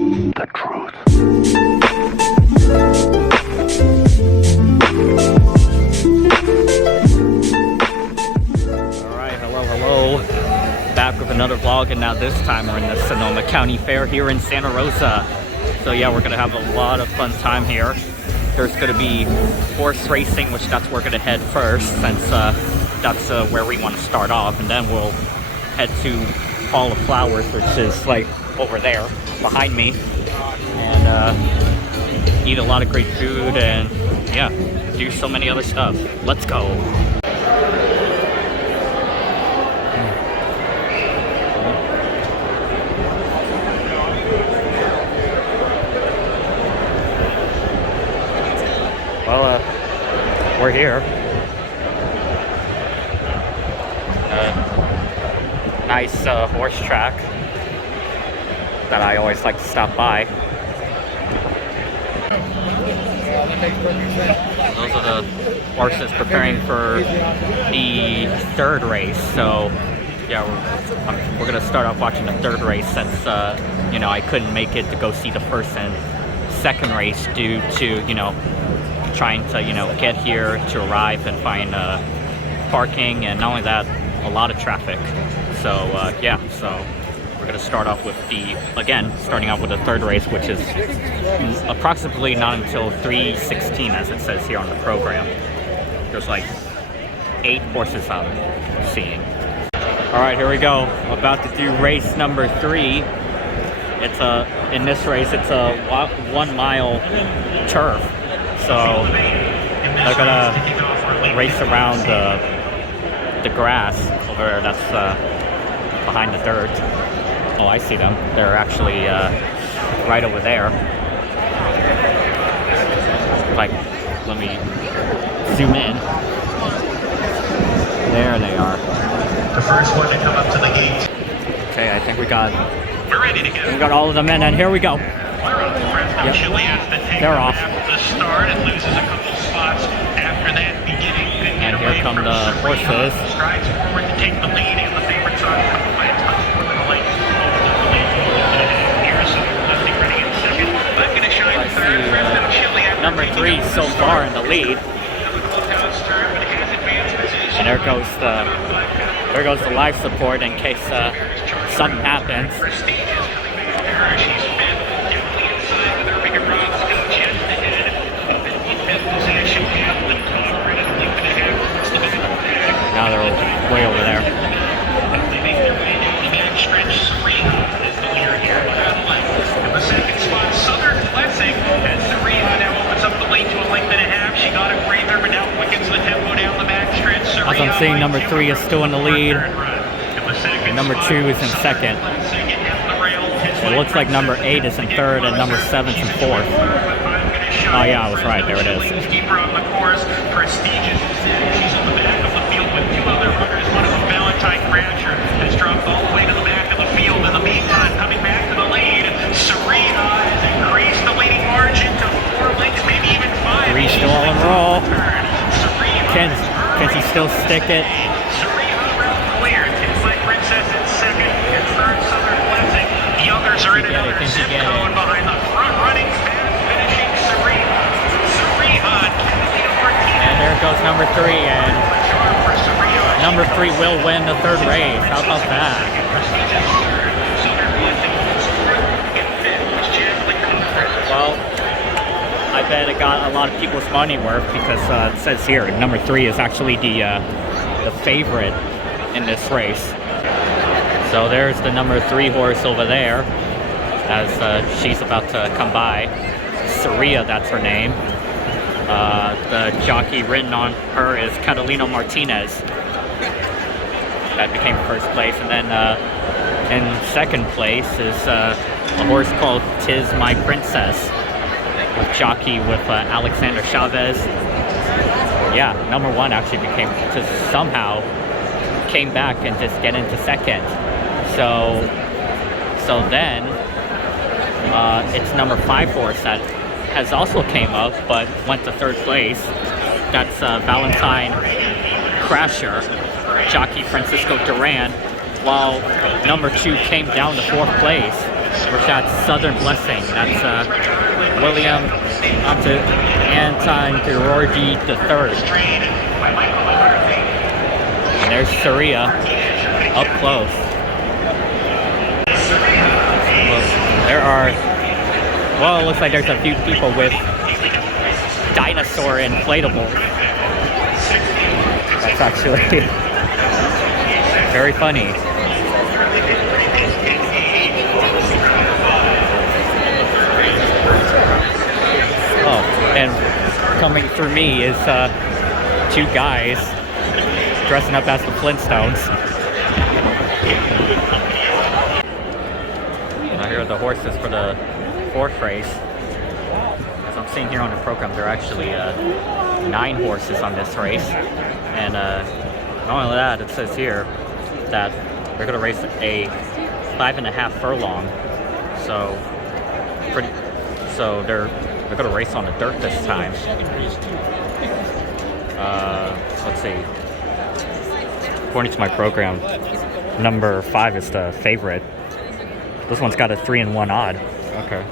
the truth. Alright, hello. Back with another vlog, and now this time we're in the Sonoma County Fair here in Santa Rosa. So yeah, we're gonna have a lot of fun time here. There's gonna be horse racing, which that's where we're gonna head first, since that's where we want to start off, and then we'll head to Hall of Flowers, which is like over there behind me, and eat a lot of great food and yeah, do so many other stuff. Let's go. Well, we're here. Nice horse track that I always like to stop by. Those are the horses preparing for the third race. So yeah, we're gonna start off watching the third race, since you know, I couldn't make it to go see the first and second race due to, you know, trying to, you know, get here to arrive and find parking, and not only that, a lot of traffic. So yeah, so we're gonna start off with starting out with the third race, which is approximately not until 3:16, as it says here on the program. There's like 8 horses I'm seeing. All right, here we go. About to do race number 3. It's in this race, it's a 1 mile turf. So they're gonna race around the grass over there. That's behind the dirt. Oh, I see them. They're actually right over there. Like, let me zoom in. There they are. The first one to come up to the gate. Okay, I think we're ready to go. We got all of them in, and here we go. Yep. They're off. The start and loses a couple spots after that beginning. And here come the horses. Strides forward to take the lead, and the favorites on by a top for the lane. Harrison lifting ready in second. I'm going to shine third. Number 3 so far in the lead. And there goes the life support in case something happens. Now they're way over there. The second spot, Southern Blessing, as Sarita now opens up the lane to a length and a half. She got a breather, but now quickens the tempo down the backstretch. As I'm seeing, number 3 is still in the lead. And number 2 is in second. It looks like number 8 is in third, and number 7 is in fourth. Oh yeah, I was right. There it is. Keeper on the course, prestigious. She's on the back of the field with 2 other runners. One of them, Valentine Crasher, has dropped all the way to the back of the field. In the meantime, coming back to the lead, Sarita has increased the leading margin to 4 lengths, maybe even 5. 3 still on the roll. Can she still stick it? Sarita round clear. My Princess in second, and third Southern Blessing. The others are in another zip code behind the front running, fast finishing Sarita. And there goes number 3, and number 3 will win the third race. How about that? Well, I bet it got a lot of people's money worth, because it says here number 3 is actually the favorite in this race. So there's the number 3 horse over there, as she's about to come by. Sarita, that's her name. The jockey written on her is Catalino Martinez. That became first place. And then in second place is a horse called Tis My Princess, with jockey with Alexander Chavez. Yeah, number 1 actually somehow came back and just get into second. So then it's number 5 horse that has also came up but went to third place. That's Valentine Crasher, jockey Francisco Duran, while number 2 came down to 4th place. Rashad Southern Blessing. That's William Anton Georgi III. And there's Saria up close. Well, it looks like there's a few people with dinosaur inflatables. That's actually very funny. Oh, and coming through me is two guys dressing up as the Flintstones. Now here are the horses for the 4th race. As I'm seeing here on the program, there are actually 9 horses on this race. And not only that, it says here that they're going to race a 5.5 furlong. So they're going to race on the dirt this time. Let's see. According to my program, number 5 is the favorite. This one's got a 3-1 odd. Okay.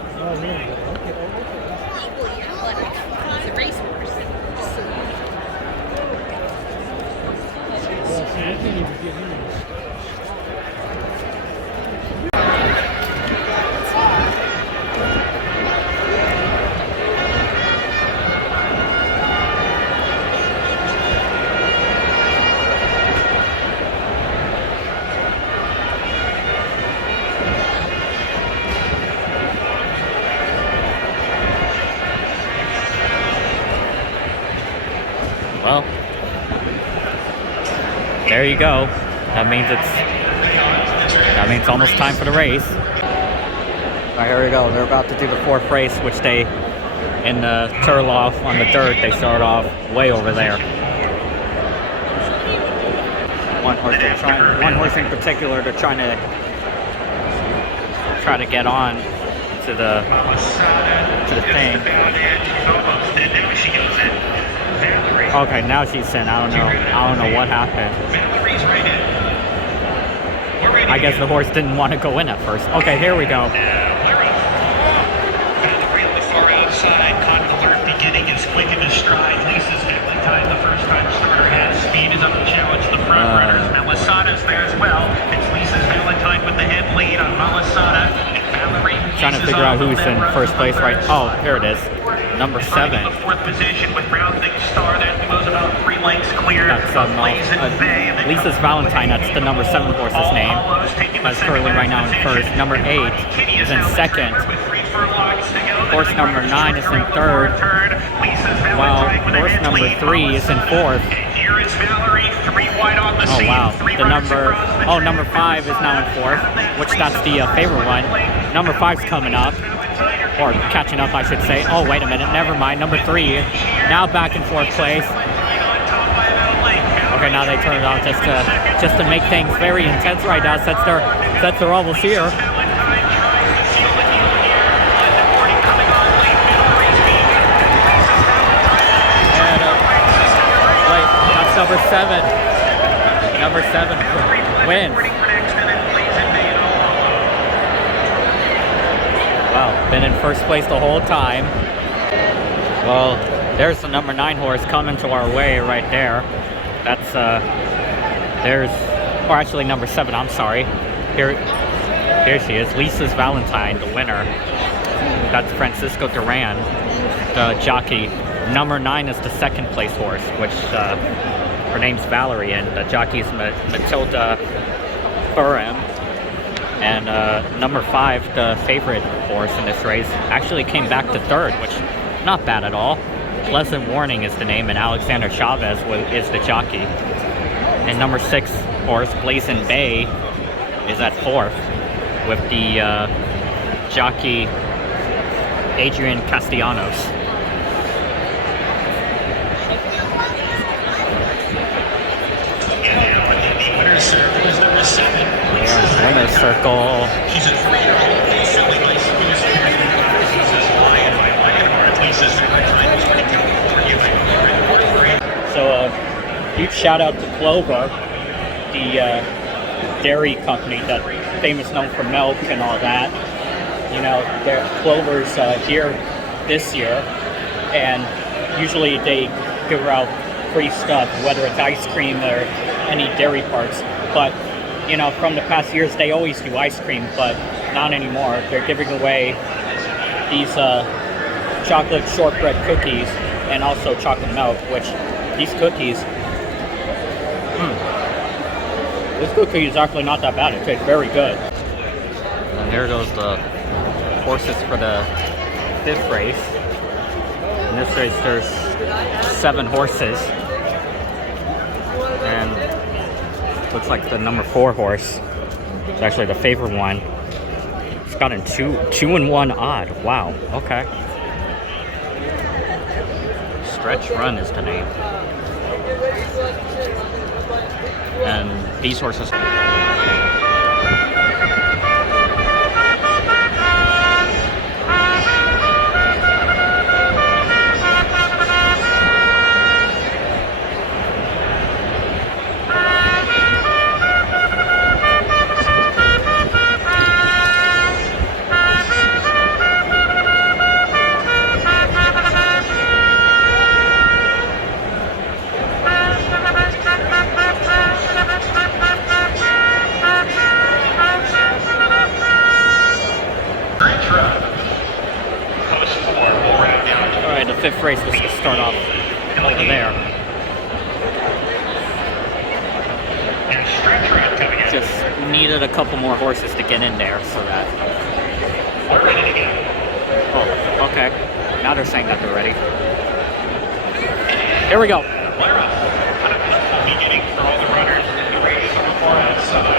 Well, there you go. That means it's almost time for the race. All right, here we go. They're about to do the 4th race, which they, in the turlough on the dirt, they start off way over there. One horse in particular, they're trying to get on to the thing. Okay, now she's in. I don't know what happened. I guess the horse didn't want to go in at first. Okay, here we go. Beginning is quick in his stride. Lisa's Valentine, the first time starter, has speed, is up to challenge the front runners. Melisada's there as well. It's Lisa's Valentine with the head lead on Melisada and Valerie. Trying to figure out who's in first place, right? Oh, here it is. Number 7. The 4th position with Rounding Star. That was about 3 lengths clear. That's Lisa's Valentine. That's the number 7 horse's name. That's currently right now in first. Number 8 is in second. Horse number 9 is in third. While horse number 3 is in fourth. Oh wow. Number 5 is now in fourth, which that's the favorite one. Number 5's coming up. Or catching up, I should say. Oh, wait a minute. Never mind. Number 3 now back in 4th place. Okay, now they turn it on just to make things very intense right now. Since they're almost here. And wait, that's number 7. Number 7 wins. Wow, been in first place the whole time. Well, there's the number 9 horse coming to our way right there. That's, or actually number 7, I'm sorry. Here she is, Lisa's Valentine, the winner. That's Francisco Duran, the jockey. Number 9 is the 2nd place horse, which her name's Valerie, and the jockey is Matilda Burham. And number 5, the favorite horse in this race, actually came back to 3rd, which not bad at all. Pleasant Warning is the name, and Alexander Chavez is the jockey. And number 6 horse, Blazing Bay, is at 4th with the jockey Adrian Castellanos. Winner's circle. So huge shout out to Clover, the dairy company that famous known for milk and all that. you know, their Clover's here this year, and usually they give out free stuff, whether it's ice cream or any dairy parts. But you know, from the past years, they always do ice cream, but not anymore. They're giving away these chocolate shortbread cookies and also chocolate milk, which these cookies, this cookie is actually not that bad. It tastes very good. And there goes the horses for the 5th race. In this race, there's 7 horses. And looks like the number 4 horse is actually the favorite one. It's gotten 2-1 odd. Wow, okay. Stretch Run is the name. And these horses... Alright, the 5th race was to start off over there. Just needed a couple more horses to get in there so that... Oh, okay. Now they're saying that they're ready. Here we go. Beginning for all the runners. The race on the far outside.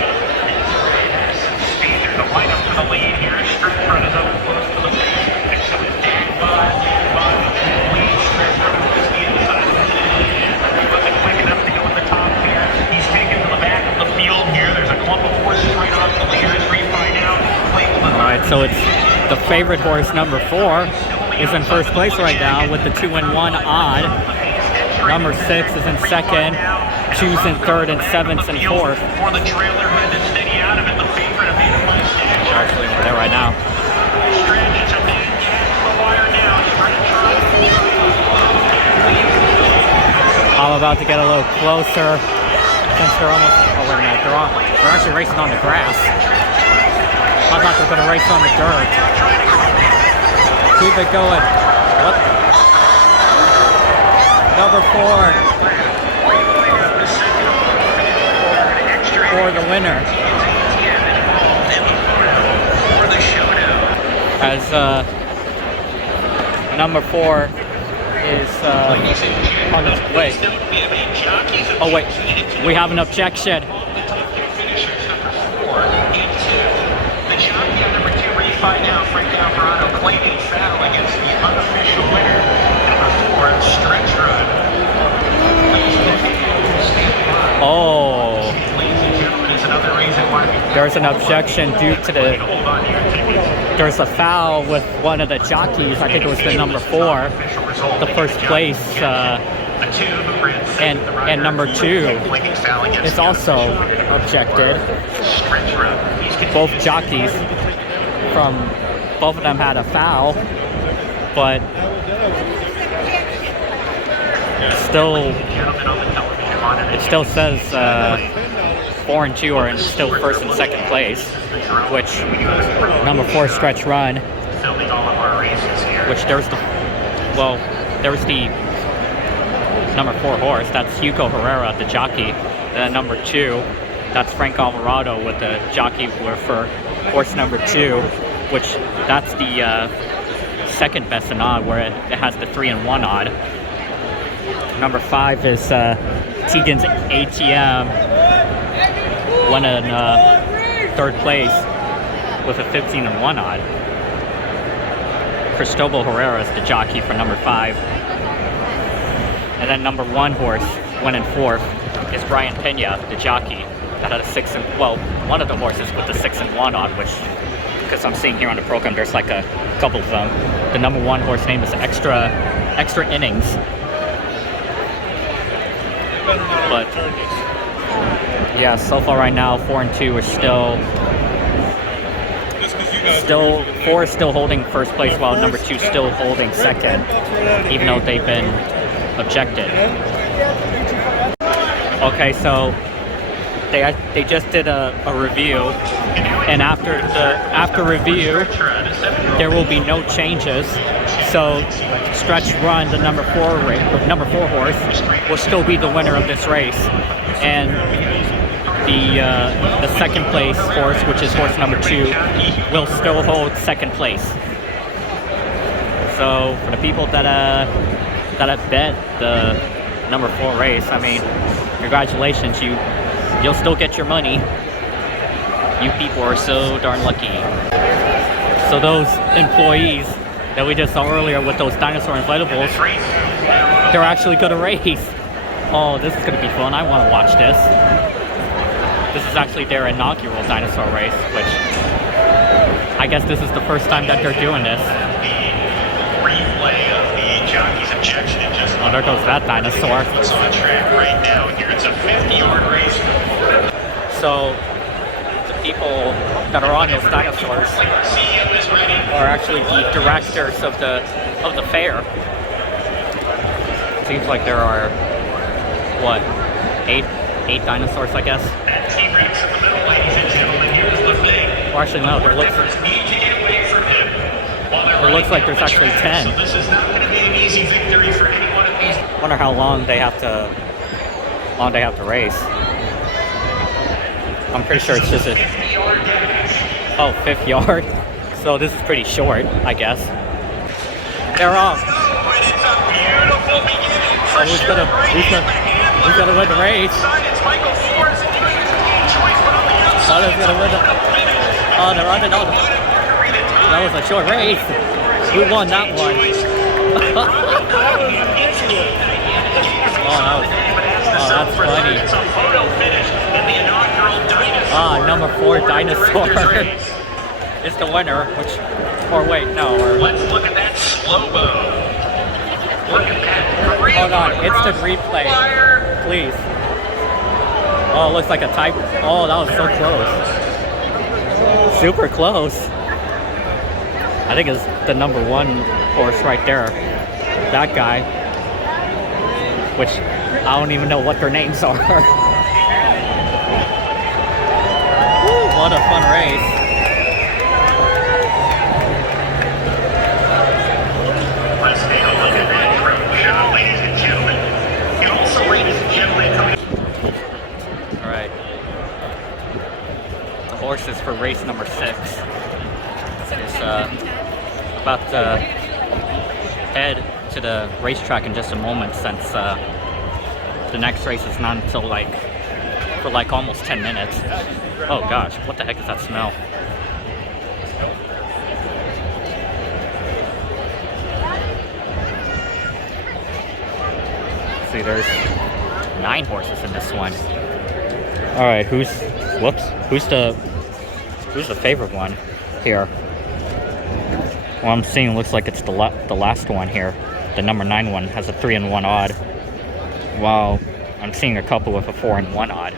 Speed, there's a lineup to the lead here. Stretch Run is up close to the lead. Next up is Dan Bud. Lead Stretch Run is the inside. He wasn't quick enough to go in the top here. He's taken to the back of the field here. There's a clump of horses right off the lead as we find out. Alright, so it's the favorite horse, number 4, is in first place right now with the 2-1 odd. Number 6 is in second, 2's in third, and 7's in fourth. For the trailer who to steady out of it, the favorite of Maiden by Stretch. Actually, we're there right now. Stretch, it's a man catch the wire now. Stretch Run. I'm about to get a little closer since they're almost... Oh, wait a minute. They're actually racing on the grass. I thought they were going to race on the dirt. Keep it going. What? Number 4 for the winner. As number 4 is on its way. Oh wait, we have an objection. Find out Frank Alvarado claiming battle against the unofficial winner, number 4, Stretch Run. Oh. Ladies and gentlemen, it's another reason why there's an objection due to there's a foul with one of the jockeys. I think it was the number 4, the first place, and number 2 is also objected. Both jockeys both of them had a foul, but it still says 4 and 2 are still first and second place, which number 4 Stretch Run, which there's the number 4 horse, that's Hugo Herrera, the jockey, and then number 2, that's Frank Alvarado with the jockey for horse number 2, which that's the second best in odd, where it has the 3-1 odd. Number 5 is Tegan's ATM, won in 3rd place with a 15-1 odd. Cristobal Herrera is the jockey for number 5. And then number 1 horse, went in 4th, is Brian Pena, the jockey, that had a 6-1. One of the horses with the 6-1 odd, which, because I'm seeing here on the program, there's like a couple of them. The number 1 horse name is Extra Innings. But yeah, so far right now, 4 and 2 are still still 4 is still holding first place, while number 2 still holding second, even though they've been ejected. Okay, so they just did a review, and after review, there will be no changes. So Stretch Run, the number 4 horse, will still be the winner of this race, and the second place horse, which is horse number 2, will still hold second place. So for the people that have bet the number 4 race, I mean, congratulations, you'll still get your money. You people are so darn lucky. So those employees that we just saw earlier with those dinosaur inflatables, they're actually gonna race. Oh, this is gonna be fun. I wanna watch this. This is actually their inaugural dinosaur race, which I guess this is the first time that they're doing this. Replay of the jockey's objection and just Oh, there goes that dinosaur. It's on track right now. Here it's a 50-yard race. So the people that are on those dinosaurs are actually the directors of the fair. Seems like there are what, eight dinosaurs, I guess. T-Rex in the middle, ladies and gentlemen. Here's the thing. Or actually no, there looks like there's actually 10. So this is not going to be an easy victory for any one of these. Wonder how long they have to race. I'm pretty sure it's just a 50-yard dash. 5th yard. So this is pretty short, I guess. They're off. And it's a beautiful beginning for Who's sure. gonna win the race? It's Michael Ford is doing his own choice, but on the outside, Who's gonna win the? Oh, they're on the. That was a short race. Who won that one? That's funny. It's a photo finish in the inaugural Dinosaurs. Ah, number 4 dinosaur is the winner. Let's look at that slow-mo. Look at that. Hold on, instant replay, please. Oh, it looks like a type. Oh, that was so close. Super close. I think it's the number 1 horse right there. That guy. Which I don't even know what their names are. Woo, what a fun race. Let's take a look at that drone shot, ladies and gentlemen. And also, ladies and gentlemen, Alright. The horses for race number 6 is about to head to the racetrack in just a moment, since the next race is not until for almost 10 minutes. Oh gosh, what the heck is that smell? See, there's 9 horses in this one. All right, who's the favorite one here? Well, I'm seeing, looks like it's the last one here. The number 9 one has a 3-1 odd, while I'm seeing a couple with a 4-1 odd.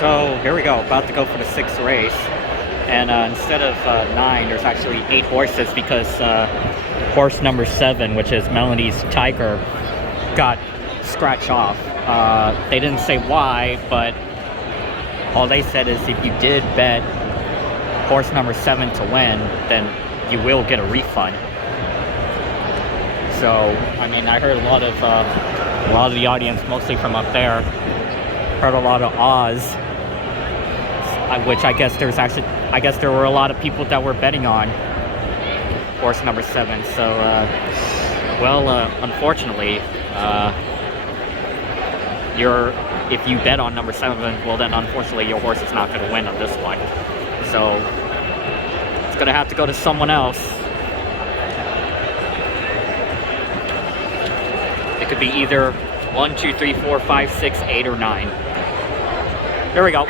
So here we go, about to go for the 6th race, and instead of 9, there's actually 8 horses, because horse number 7, which is Melody's Tiger, got scratched off. They didn't say why, but all they said is if you did bet horse number 7 to win, then you will get a refund. So I mean, I heard a lot of the audience, mostly from up there, heard a lot of ahs, which I guess there were a lot of people that were betting on horse number 7. So unfortunately, if you bet on number 7, well then unfortunately your horse is not going to win on this one. So it's going to have to go to someone else. could be either 1, 2, 3, 4, 5, 6, 8, or 9. There we go.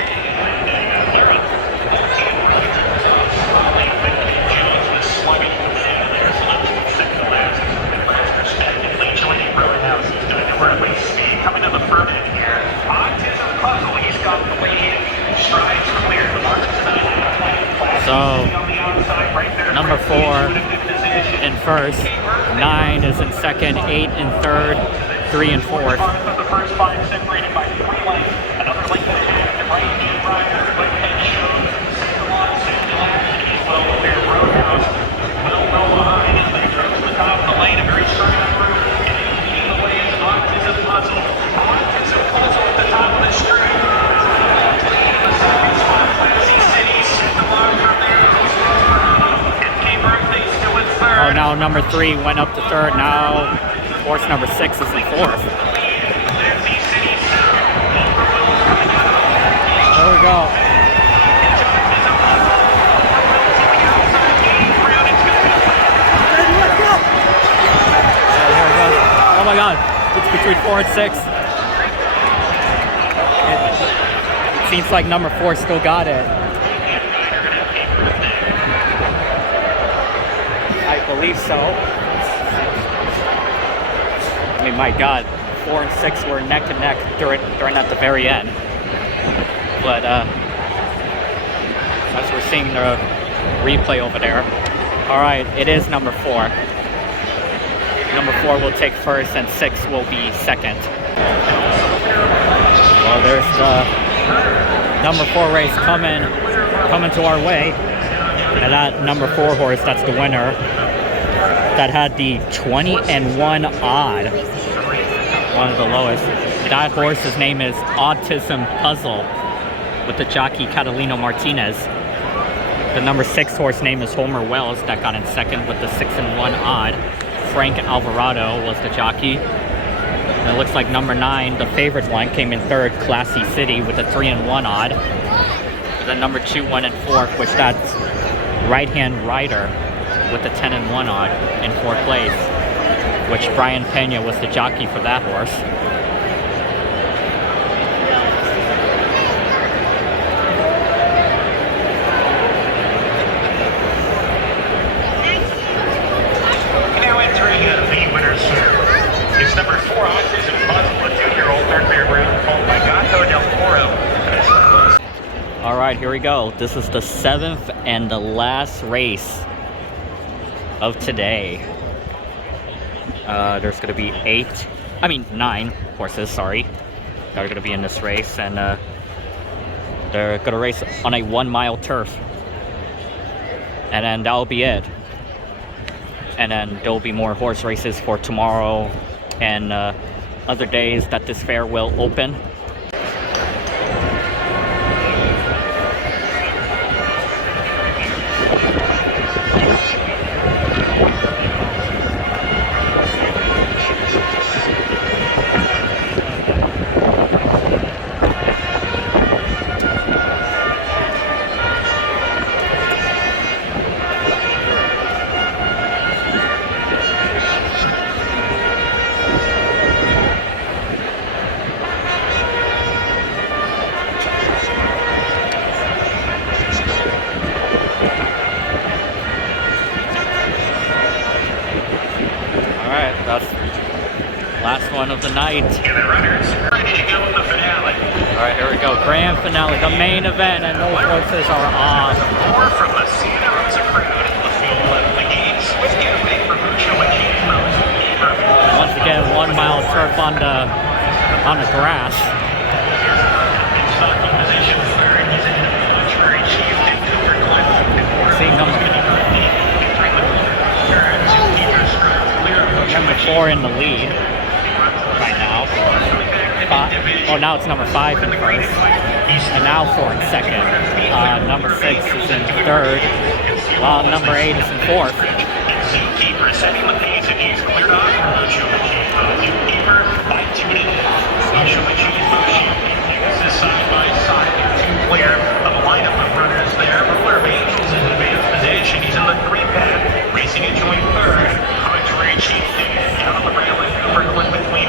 Coming to the front end here. Autism Puzzle, he's got the lead. Strides clear. The marks tonight. So, number 4 in first, 9 is in second, 8 in third, 3 in fourth. The first 5 separated by 3 lengths. Another length and a half. The right hand rider, right hand shows. Well, clear Roadhouse. Well behind as they drove to the top of the lane. A very strong group. And the way is Autism Puzzle. Autism Puzzle at the top of the string. The second spot, Classy Cities. The long from there. MK Birthday still in third. Oh, now number 3 went up to third. Now horse number 6 is in fourth. There we go. There it goes. Oh my God, it's between 4 and 6. It seems like number 4 still got it. I believe so. I mean, my God, 4 and 6 were neck and neck during at the very end. But as we're seeing the replay over there, all right, it is number 4. Number 4 will take first, and 6 will be second. Well, there's the number 4 race coming to our way, and that number 4 horse, that's the winner. That had the 20-1 odd, one of the lowest. That horse's name is Autism Puzzle, with the jockey Catalino Martinez. The number 6 horse name is Homer Wells, that got in second with the 6-1 odd. Frank Alvarado was the jockey. And it looks like number 9, the favorite one, came in third, Classy City, with a 3-1 odd. Then number 2 went in fourth, which that's Right Hand Rider, with the 10-1 odd in fourth place, which Brian Pena was the jockey for that horse. Now entering the winner's circle. It's number 4, Autism Puzzle, a 2-year-old third fairground called by Gato del Toro. All right, here we go. This is the 7th and the last race of today. There's going to be 9 horses, sorry, that are going to be in this race, and they're going to race on a 1-mile turf, and then that'll be it. And then there'll be more horse races for tomorrow and other days that this fair will open. Last one of the night. And the runners ready to go in the finale. All right, here we go. Grand finale, the main event, and those horses are on. 4 from the Santa Rosa crowd. The field left the gates. Swift getaway for Mucho and James Rose. Once again, 1-mile turf on the grass. Seeing number 4 in the lead right now. Now it's number 5 in first, and now 4 in second. Number 6 is in third, while number 8 is in fourth. Zookeeper setting the pace, and he's cleared off for Mucho and Zookeeper by 2.5. Mucho and this is side by side. 2 clear of a lineup of runners there. Ruler of Angels in advanced position. He's in the 3-pack, racing in joint third. Chief down on the rail and Cooper going between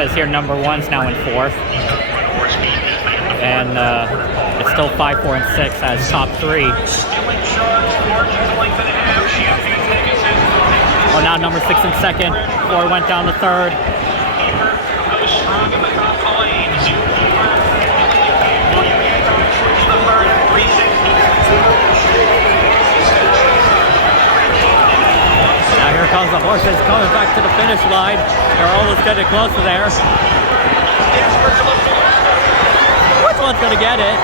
says here number 1's now in 4th. And it's still 5, 4, and 6 as top 3. Oh, now number 6 in 2nd. 4 went down to 3rd. Now here comes the horses coming back to the finish line. They're almost getting close to there. Which one's gonna get it?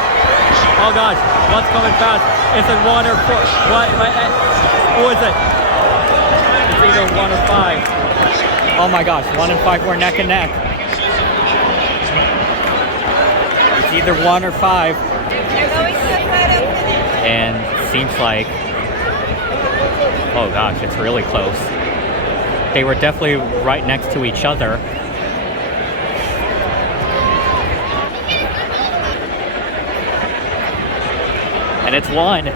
Oh gosh, what's coming fast? Is it 1 or 4? What? Who is it? It's either 1 or 5. Oh my gosh, 1 and 5 were neck and neck. It's either 1 or 5. And seems like, oh gosh, it's really close. They were definitely right next to each other. And it's 1.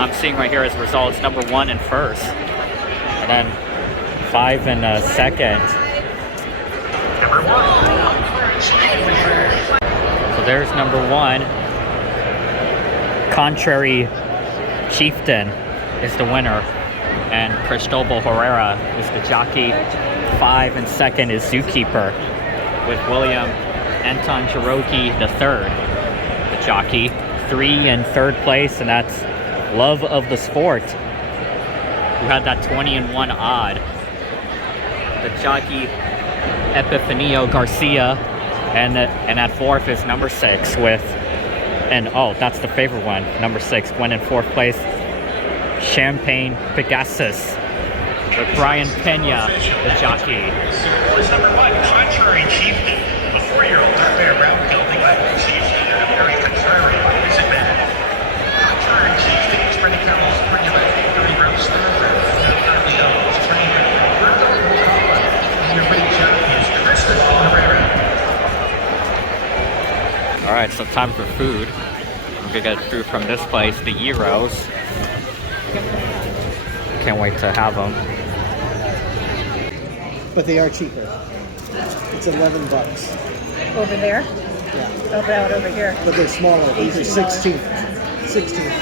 I'm seeing right here as results, number 1 in 1st. And then 5 in 2nd. So there's number 1. Contrary Chieftain is the winner. And Cristobal Herrera is the jockey. 5 and 2nd is Zookeeper with William Anton Cherokee III, the jockey. 3 in 3rd place, and that's Love of the Sport, who had that 20-1 odd. The jockey Epifanio Garcia, and at 4th is number 6 with, and oh, that's the favorite one. Number 6 went in 4th place. Champagne Pegasus with Brian Pena, the jockey. Was number 1, Contrary Chieftain, a 4-year-old fair round gelding that receives very contrary. Is it bad? Contrary Chieftain is pretty careful. Very roast and your big jockey is Cristobal Herrera. Alright, so time for food. We're gonna get food from this place, the Gyros. Can't wait to have them. But they are cheaper. It's $11. Over there? Yeah. Oh, but over here. But they're smaller. These are 16. 16.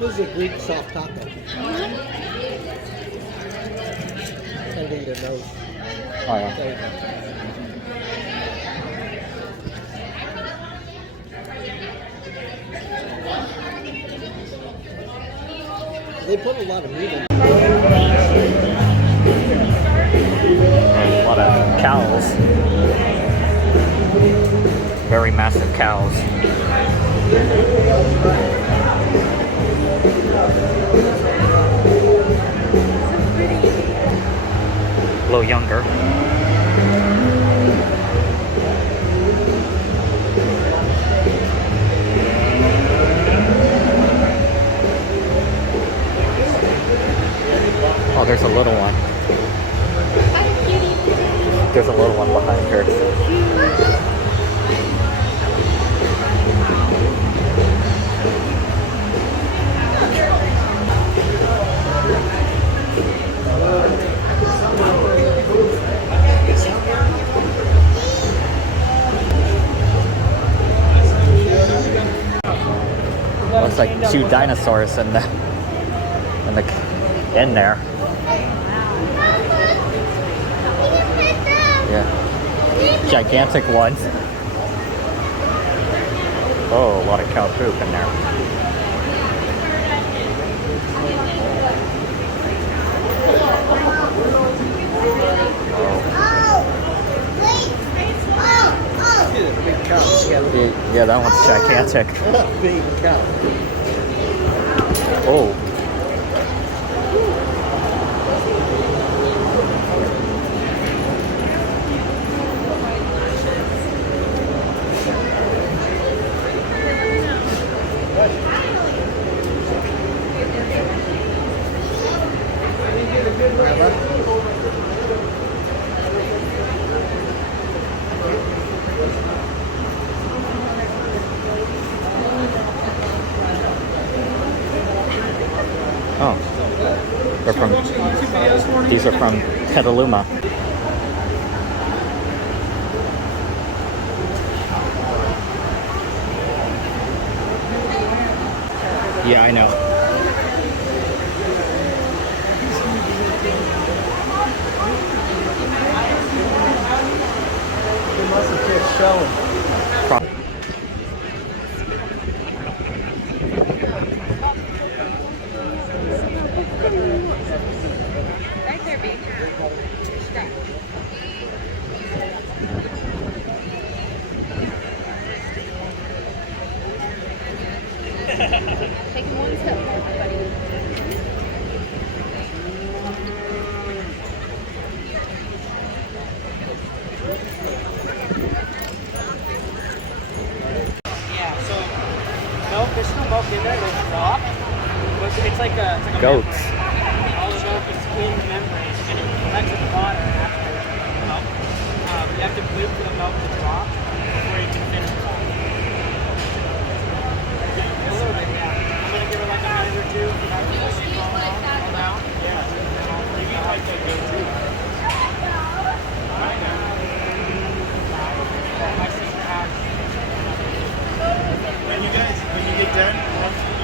This is a Greek soft taco. I think their nose. Oh yeah. There you go. They put a lot of meat in. A lot of cows. Very massive cows. A little younger. Oh, there's a little one. There's a little one behind her. Looks like 2 dinosaurs in there. Yeah. Gigantic ones. Oh, a lot of cow poop in there. Big cows. Yeah, that one's gigantic. Big cow. Oh. these are from Petaluma. Yeah, I know. They must have just showing. Right there, baby. Taking one step forward, buddy. Yeah, so milk, there's still milk in there, there's drop. But it's like a Goats. membrane. All the milk is in the membrane and it collects at the bottom after the milk. You have to wait for the milk to drop before you can finish it off. A little bit, yeah. I'm gonna give it like a minute or two. If you have to all down. Yeah. Maybe like that good too. My sister has. When you get done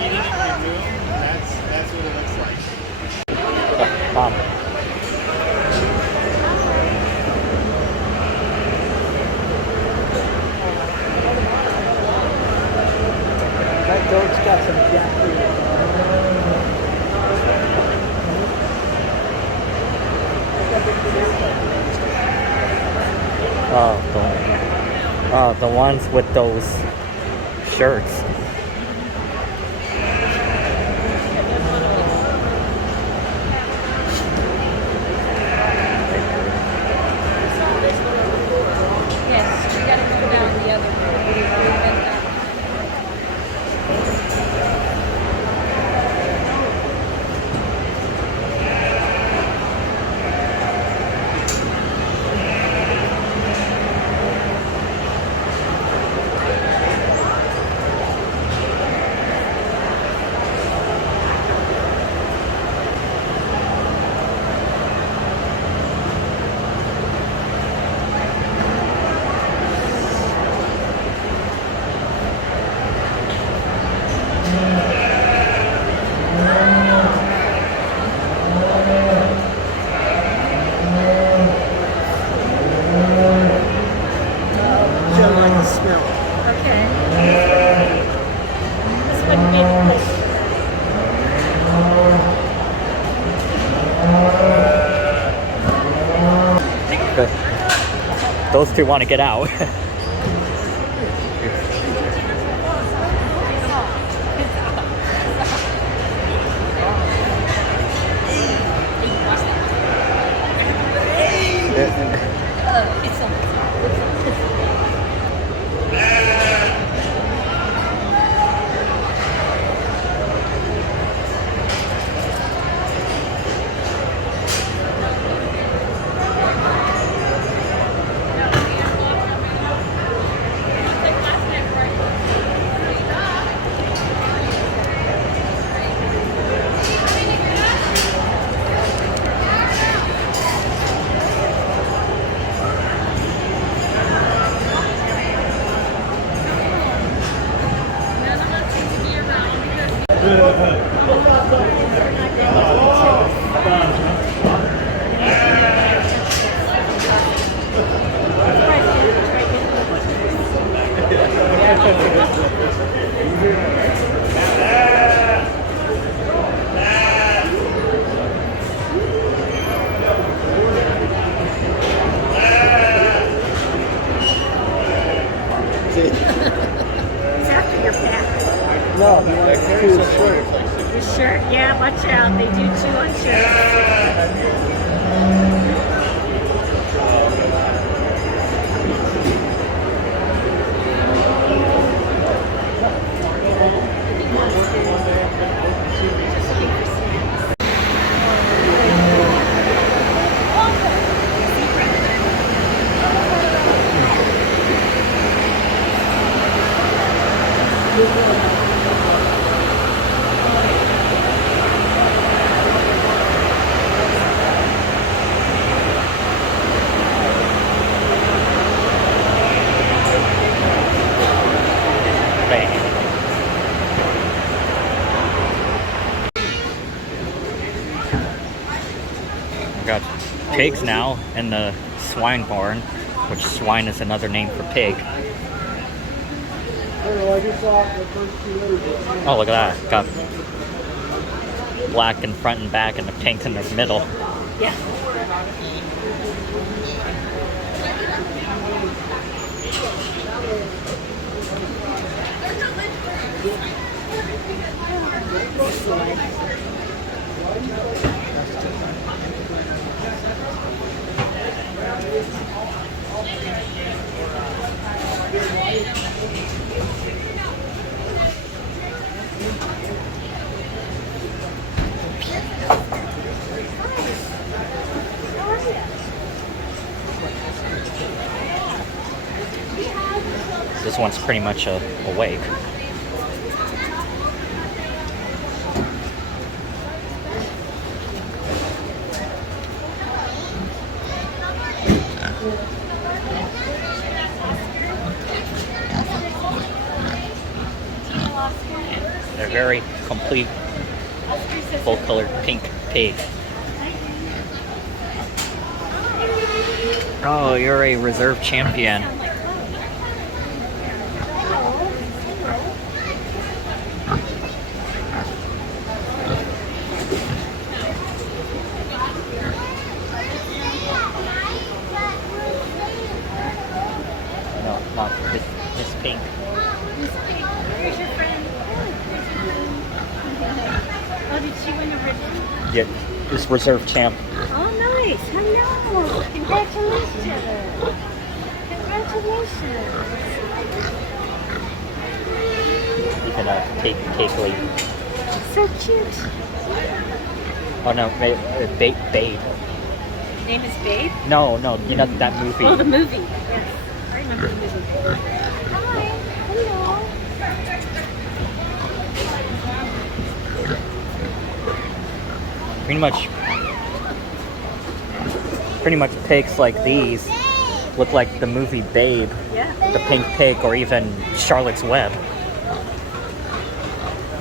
eating it in your room, that's what it looks like. Mom. That goat's got some jackfruit. The ones with those shirts. Yes, you gotta go down the other road. She'll like the smell. Okay. This wouldn't be the push. Those two want to get out. It's after your pack. No, too short. Your shirt, yeah, watch out. They do chew on shirts. pigs now in the swine barn, which swine is another name for pig. Oh, look at that. Got black in front and back and the pink in the middle. Yeah. This one's pretty much awake. They're very complete, full-colored pink pig. Oh, you're a reserve champion. No, not this pink. Where's your friend? Oh, did she win a ribbon? Yeah, this reserve champ. Oh, nice. Hello. Congratulations. Congratulations. You can take lead. So cute. Oh no, Babe. Name is Babe? No, you know that movie. Oh, the movie. Yes. I remember the movie. Hi. Hello. Pretty much pigs like these look like the movie Babe, Yeah. the pink pig, or even Charlotte's Web.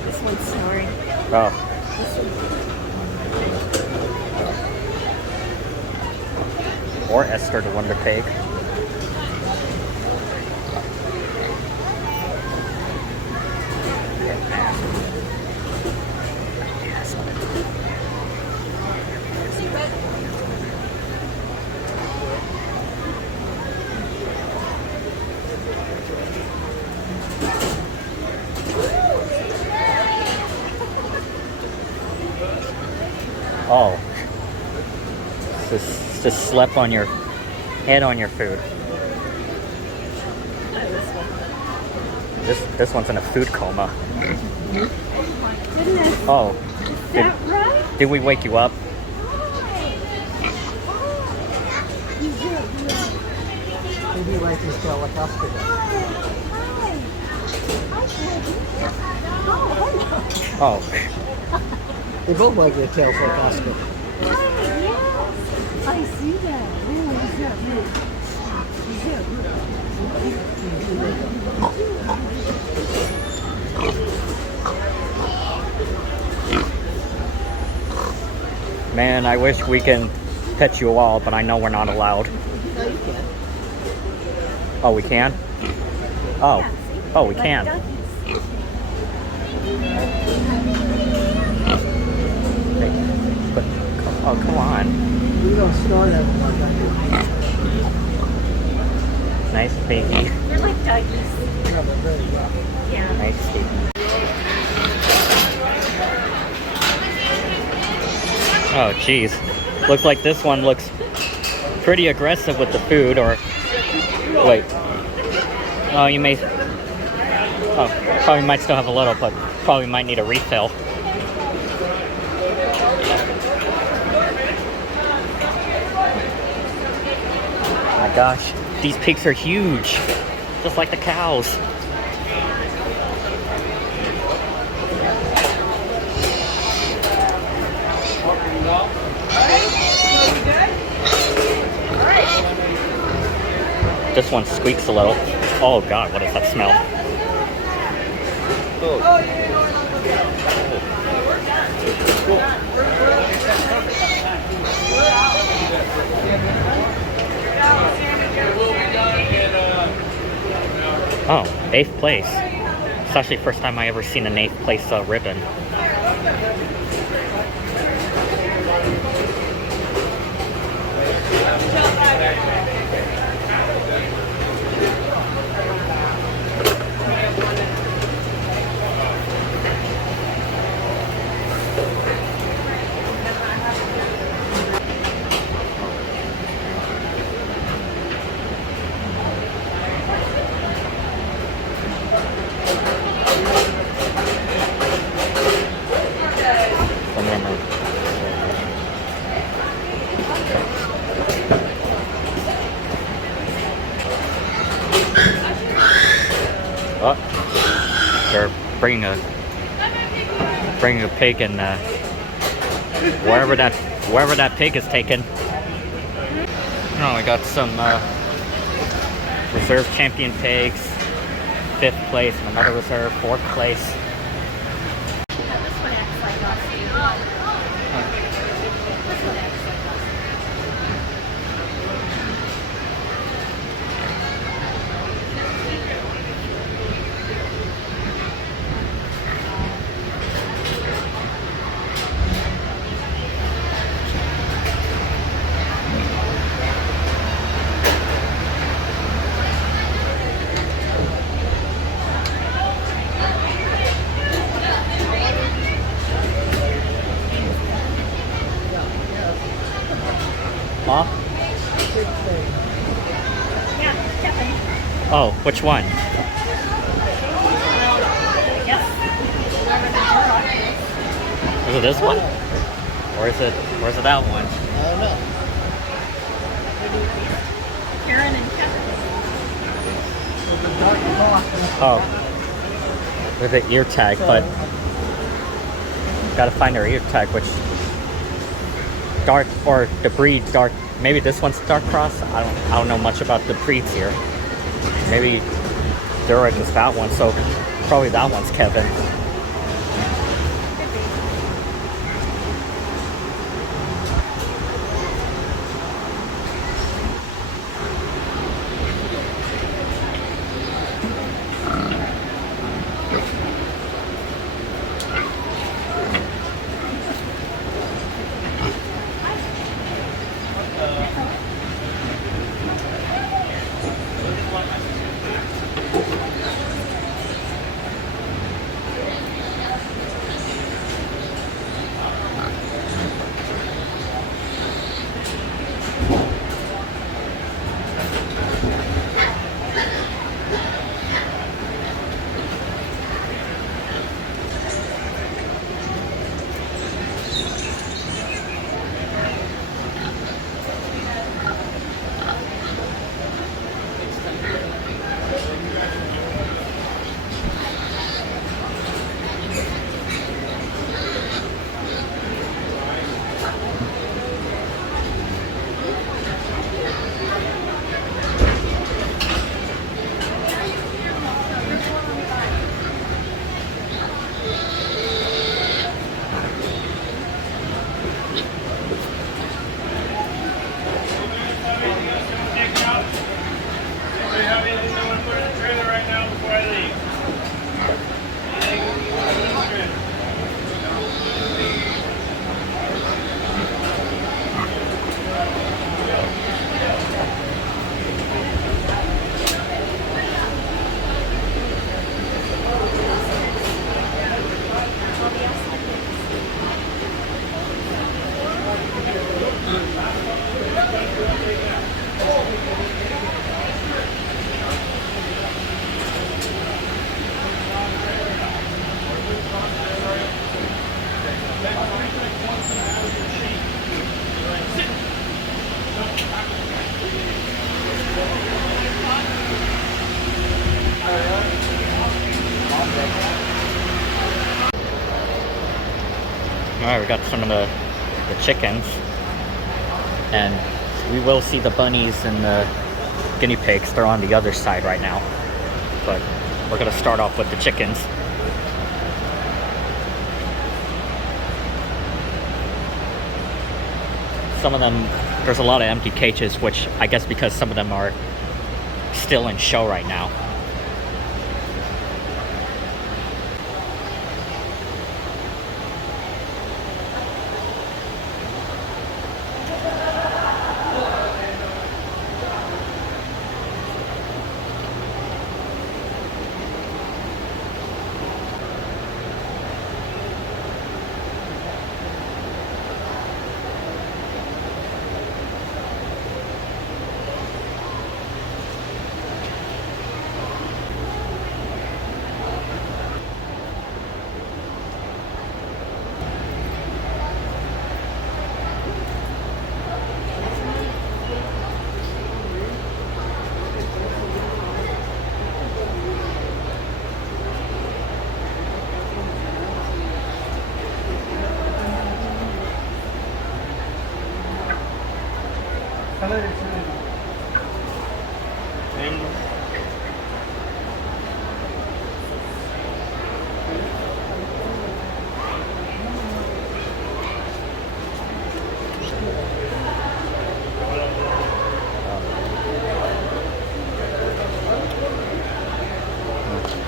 This one's snoring. Oh, This one. or Esther the Wonder Pig. Oh, just slept on your head on your food. This one's in a food coma. Goodness. Oh, Is that right? did we wake you up? Maybe like his tail like hospital. Oh, They both like their tails like hospital. I see that. man, I wish we can pet you all, but I know we're not allowed. No, you can't. Oh, we can? Oh, we can. But, oh, come on. You don't start at one like Nice baby. They're like doggies. Yeah, they're very well. Yeah. Nice baby. Oh, jeez. Looks like this one looks pretty aggressive with the food, or... Wait. Oh, you may... Oh, probably might still have a little, but probably might need a refill. Oh my gosh. These pigs are huge. Just like the cows. This one squeaks a little. Oh god, what is that smell? Oh, 8th place. It's actually the first time I ever seen an 8th place ribbon. Some of them are. Oh, they're bringing a pig and wherever that pig is taken. Oh, we got some reserve champion pigs, 5th place, and another reserve, 4th place. This one acts like us. This one acts like us. Huh? Yeah, Kevin. Oh, which one? Yes. Is it this one? Or is it that one? I don't know. Karen and Kevin. There's a dark cross. Oh. With the ear tag, but gotta find their ear tag, which dark or the breed dark. Maybe this one's dark cross. I don't know much about the breeds here. Maybe Durek is that one, so probably that one's Kevin. Alright, we got some of the chickens, and we will see the bunnies and the guinea pigs. They're on the other side right now, but we're gonna start off with the chickens. Some of them there's a lot of empty cages, which I guess because some of them are still in show right now.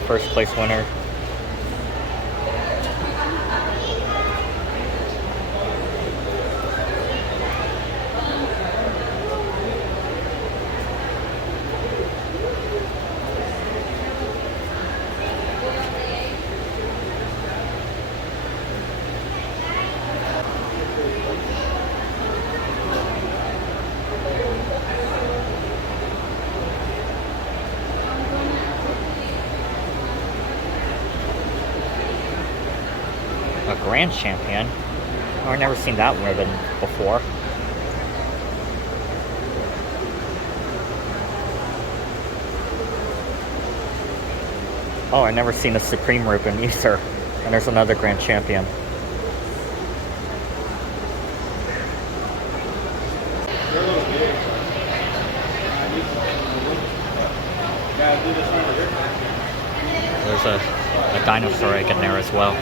First place winner. A grand champion. Oh, I've never seen that ribbon before. Oh, I've never seen a supreme ribbon either. And there's another grand champion. There's a dinosaur egg in there as well.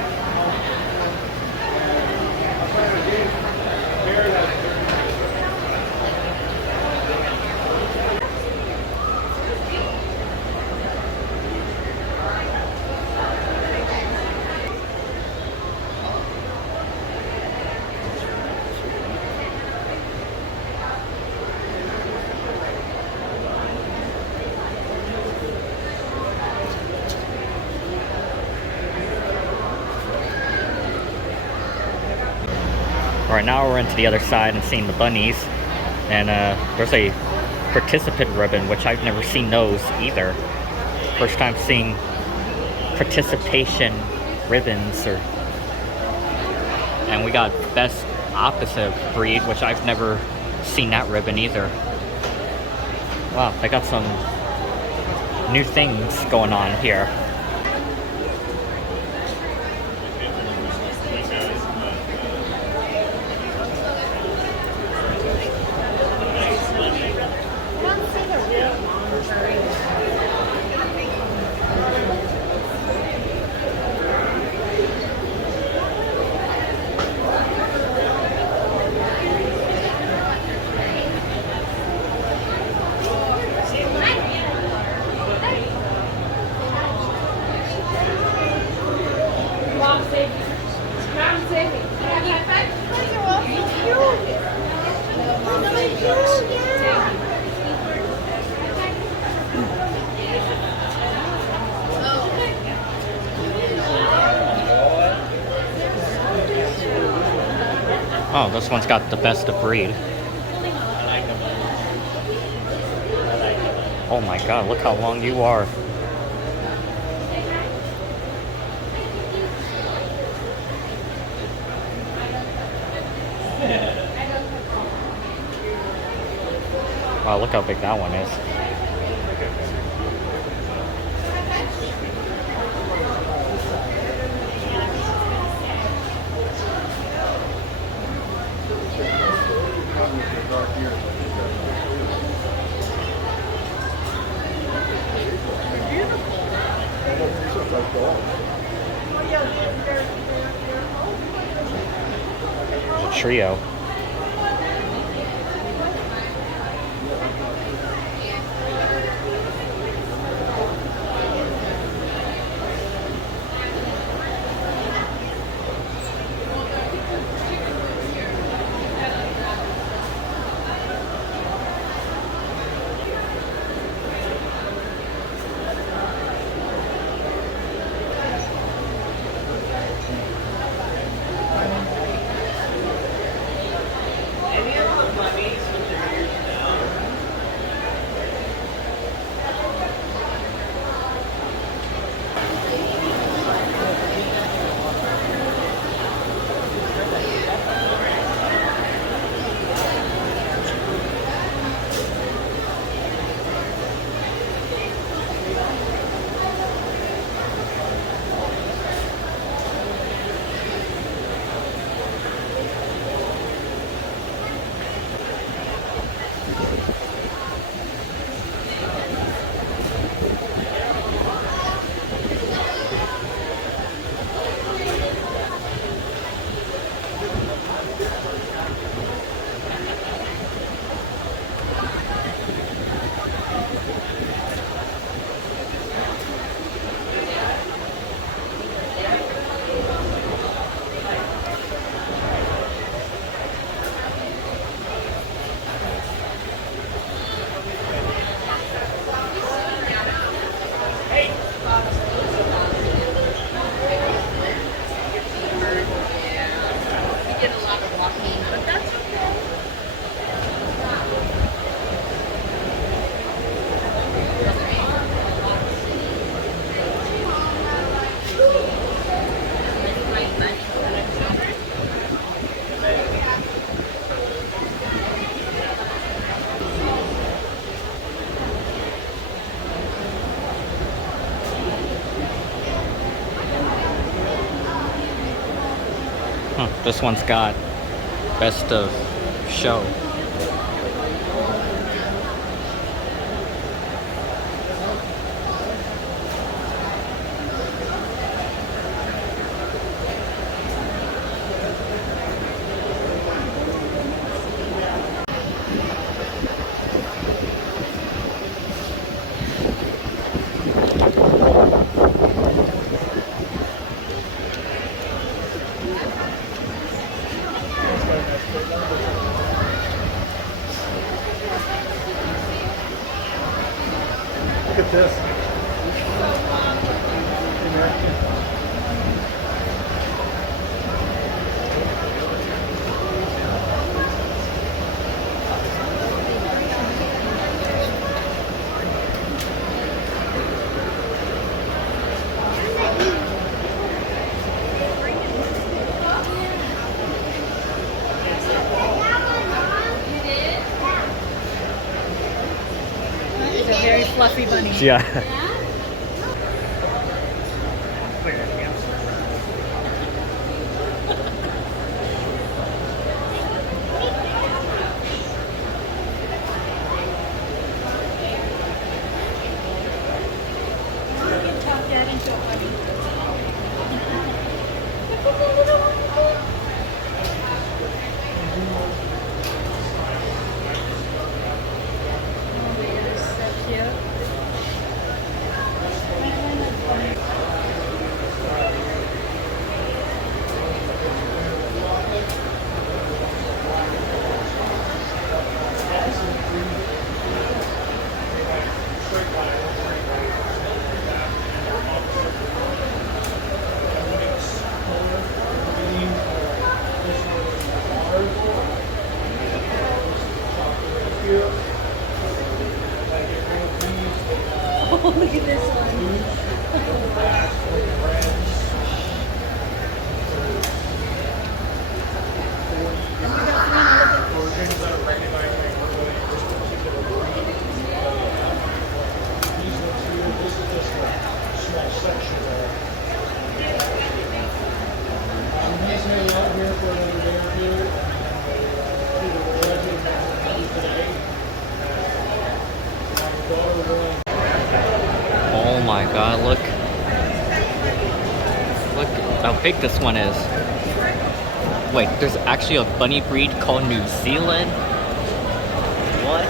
Alright, now we're into the other side and seeing the bunnies. And there's a participant ribbon, which I've never seen those either. First time seeing participation ribbons. And we got best opposite breed, which I've never seen that ribbon either. Wow, they got some new things going on here. Oh, this one's got the best of breed. Oh my god, look how long you are. Wow, look how big that one is. There's a trio. This one's got best of show. Look at this. It's a very fluffy bunny. Yeah. Oh, look at this one. Oh my god, look. Look how big this one is. Wait, there's actually a bunny breed called New Zealand? What?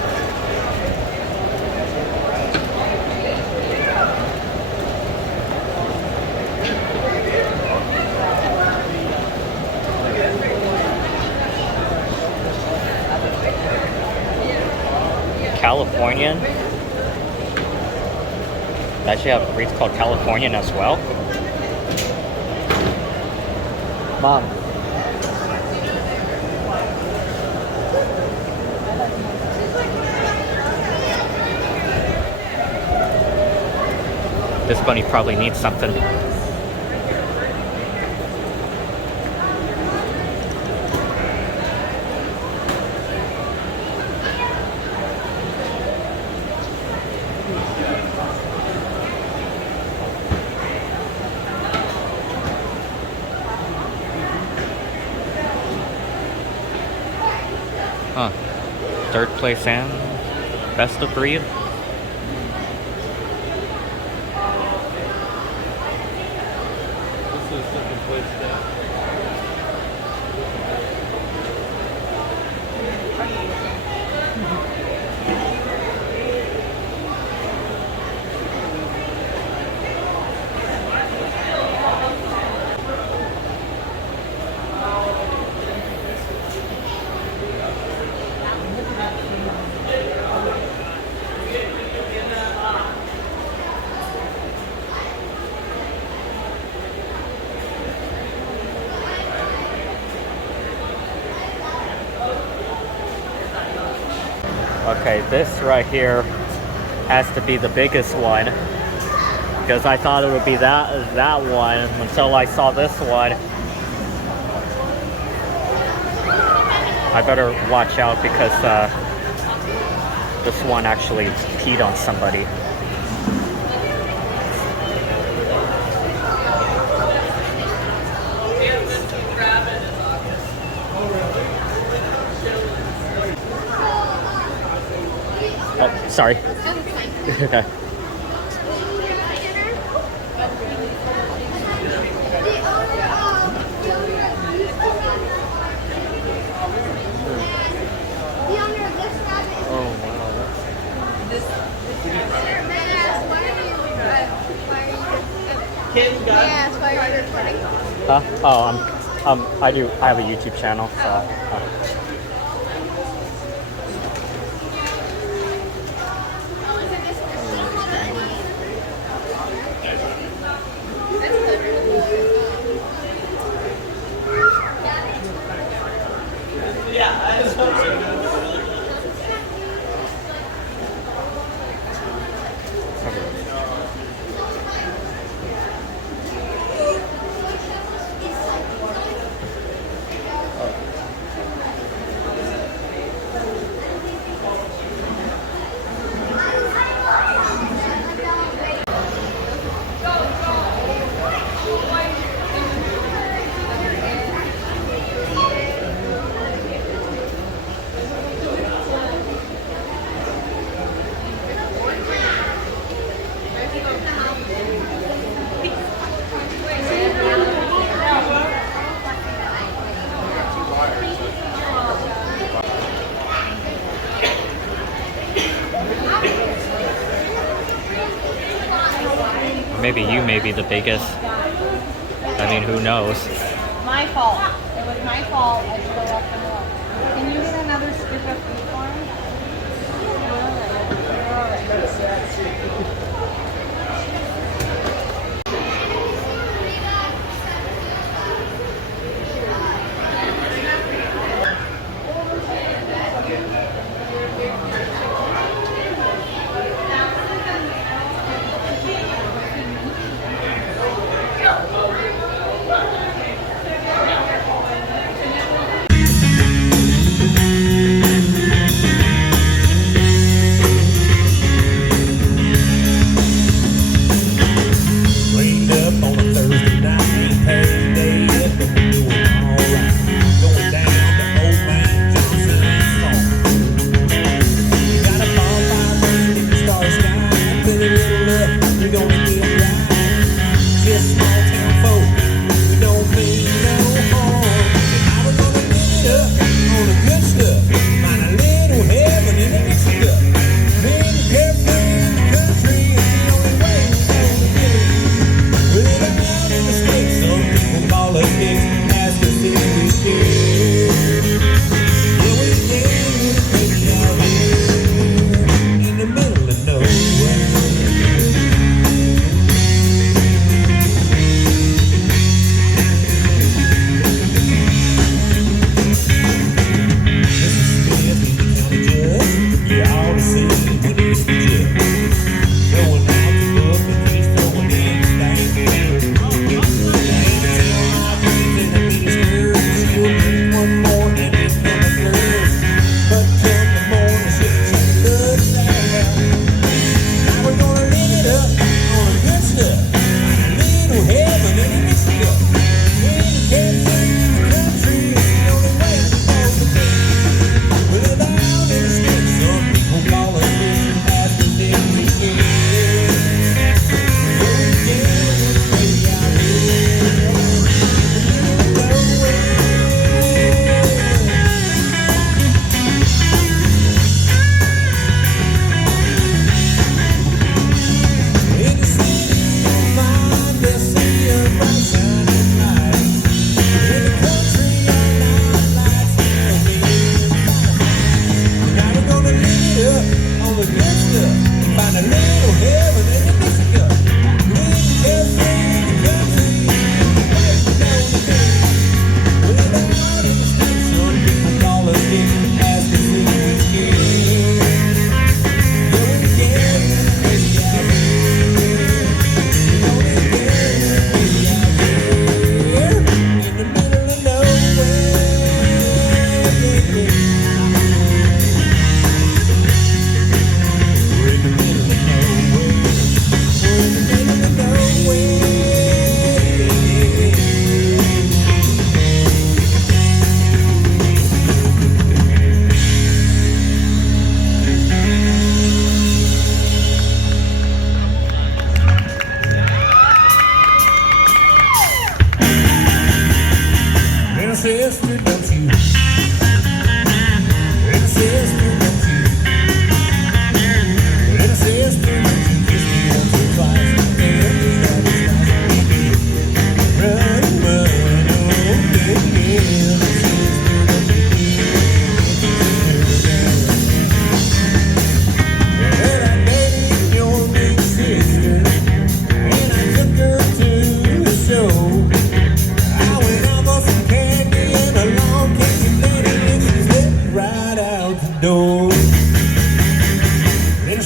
Californian? They actually have breeds called Californian as well. Mom. This bunny probably needs something. Huh. Third place and best of breed. This is second place down. Okay, this right here has to be the biggest one because I thought it would be that one until I saw this one. I better watch out because this one actually peed on somebody. Sorry. Okay. Oh wow. Huh? Oh, I have a YouTube channel, so. Maybe you may be the biggest. I mean, who knows? My fault. It was my fault. I should have left them alone. Can you get another scoop of food for him? All right.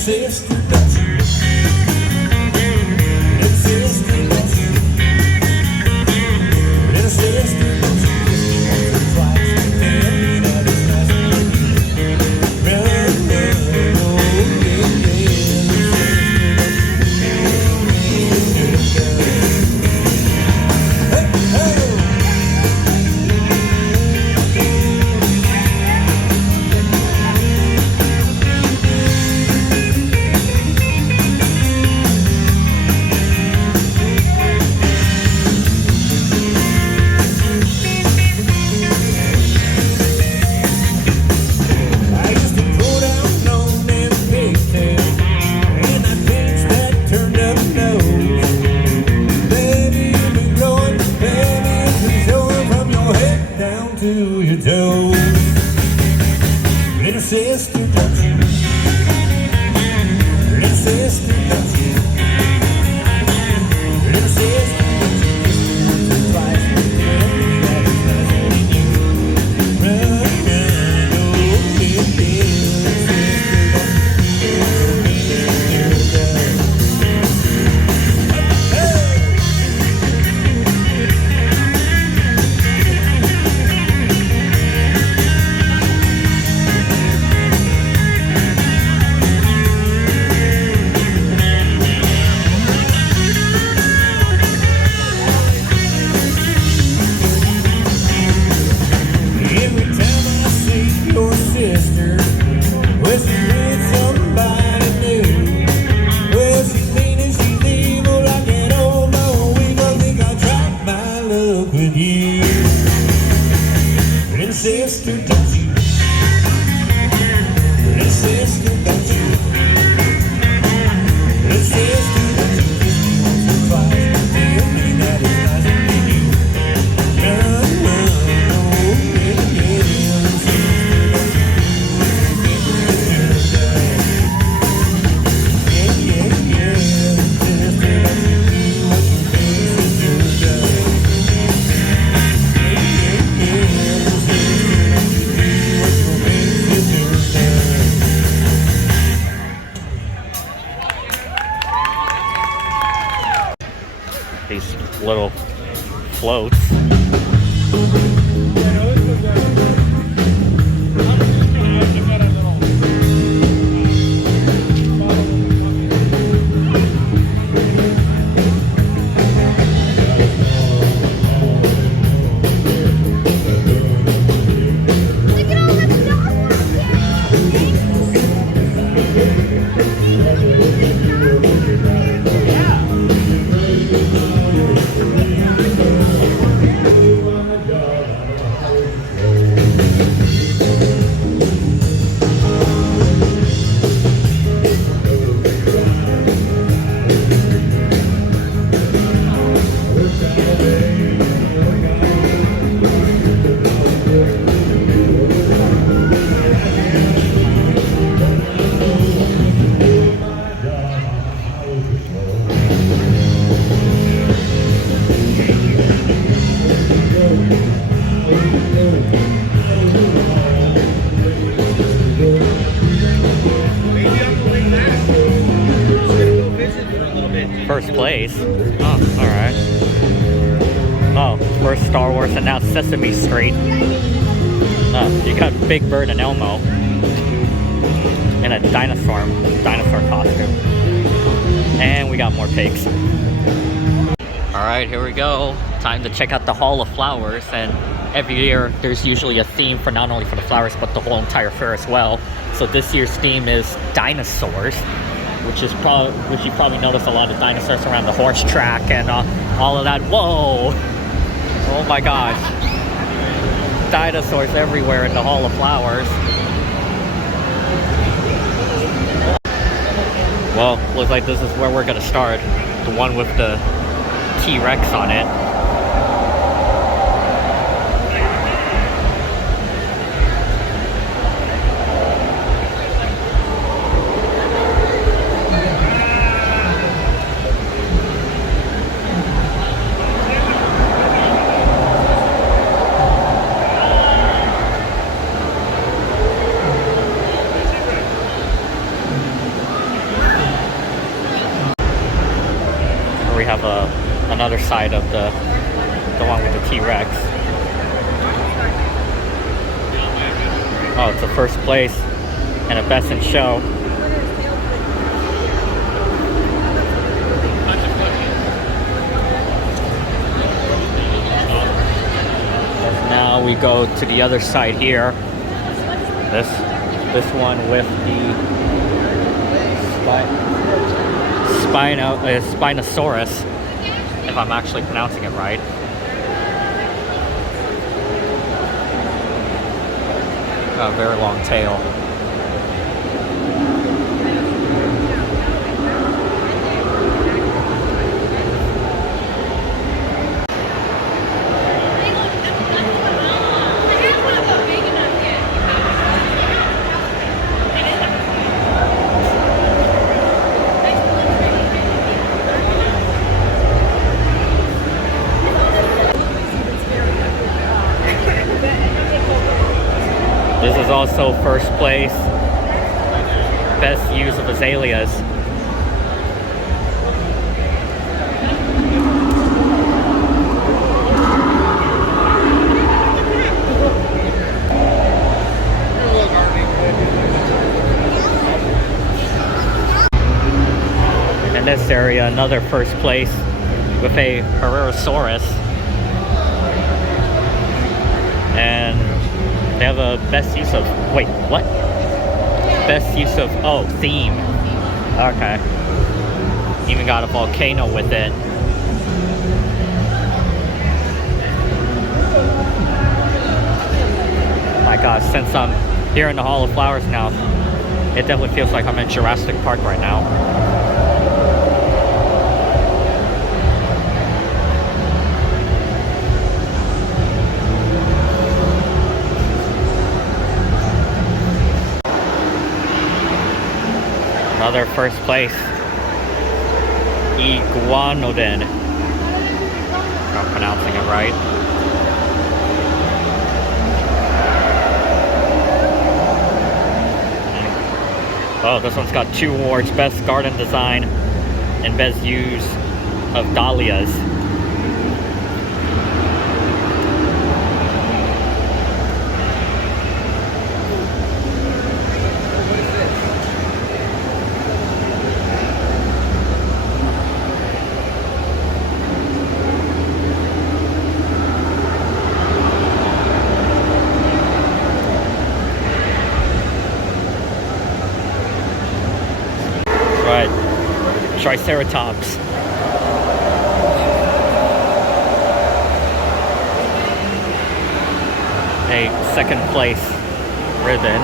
sister, don't you? Little sister, don't you? Little sister, don't you kiss me once or twice? Tell me that it's nice and easy. Run, run, oh, yeah, yeah. Little sister, don't you? Hey, hey. To your toes, little sister, don't you? Little sister, don't you? Little sister, don't you kiss me once or twice? Tell me that it's nice and you. Run, run, oh, yeah, yeah. Little sister, don't you? Sister, don't you? Little sister, don't you? Little sister, don't you kiss me once or twice? Tell me that it's nice and you. Run, run, oh, yeah, yeah. Little sister, don't you? Yeah, yeah, yeah. Little sister, don't you do what your big sister does? Yeah, yeah, yeah. These little floats. First place. Oh, alright. Oh, first Star Wars and now Sesame Street. Oh, you got Big Bird and Elmo. In a dinosaur costume. And we got more pigs. Alright, here we go. Time to check out the Hall of Flowers. And every year there's usually a theme for not only for the flowers but the whole entire fair as well. So this year's theme is Dinosaurs. Which you probably noticed a lot of dinosaurs around the horse track and all of that. Whoa! Oh my gosh. Dinosaurs everywhere in the Hall of Flowers. Well, looks like this is where we're gonna start. The one with the T-Rex on it. we have another side of the one with the T-Rex. Oh, it's a first place and a best in show. Now we go to the other side here. This one with the Spinosaurus, if I'm actually pronouncing it right. A very long tail. This is also first place, best use of azaleas. In this area, another first place with a Herrerasaurus. And they have a best use of, wait, what? Best use of, oh, theme. Okay. Even got a volcano with it. My gosh, since I'm here in the Hall of Flowers now, it definitely feels like I'm in Jurassic Park right now. Another first place, Iguanodon, if I'm pronouncing it right. Oh, this one's got 2 awards, Best Garden Design and Best Use of Dahlias. Right, Triceratops. A second place ribbon.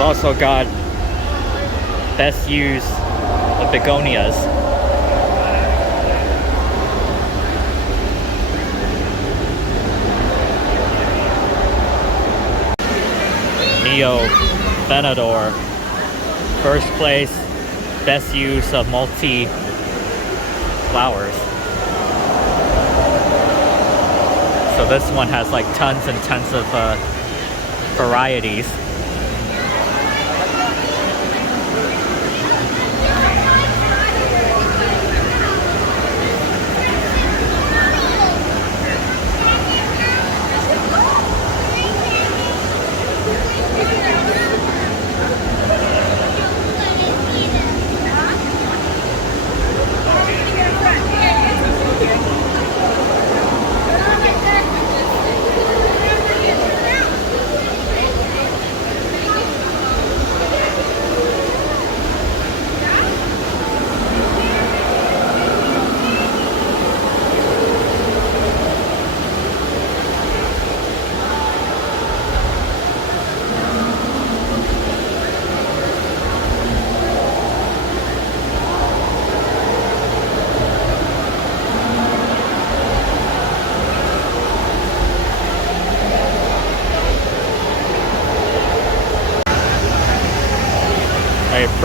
Also got best use of begonias. Venador, first place, best use of multi flowers. So this one has like tons and tons of varieties.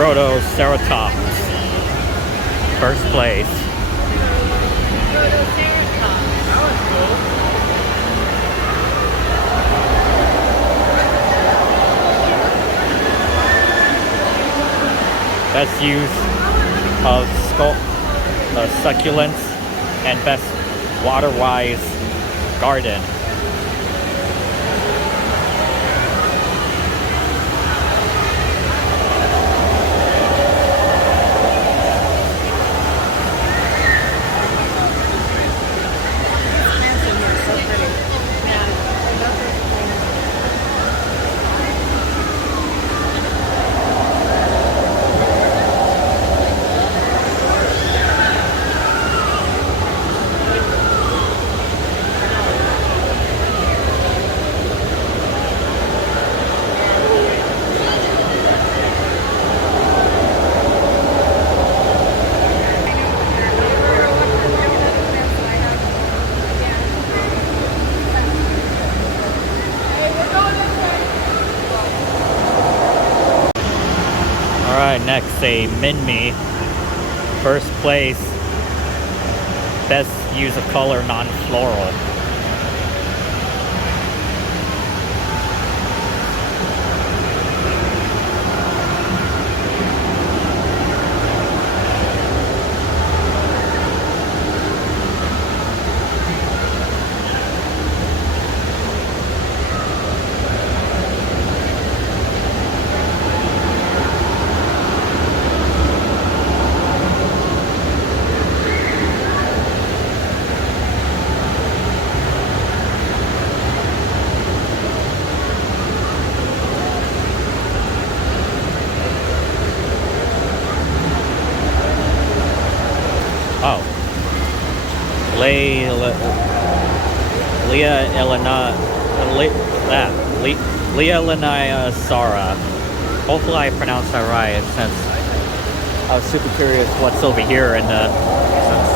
Protoceratops. First place. Best use of succulents and best water-wise garden. Alright, next a Minmi. First place. Best use of color, non-floral. Oh. Leah Sara. Hopefully I pronounced that right, since I was super curious what's over here in the, since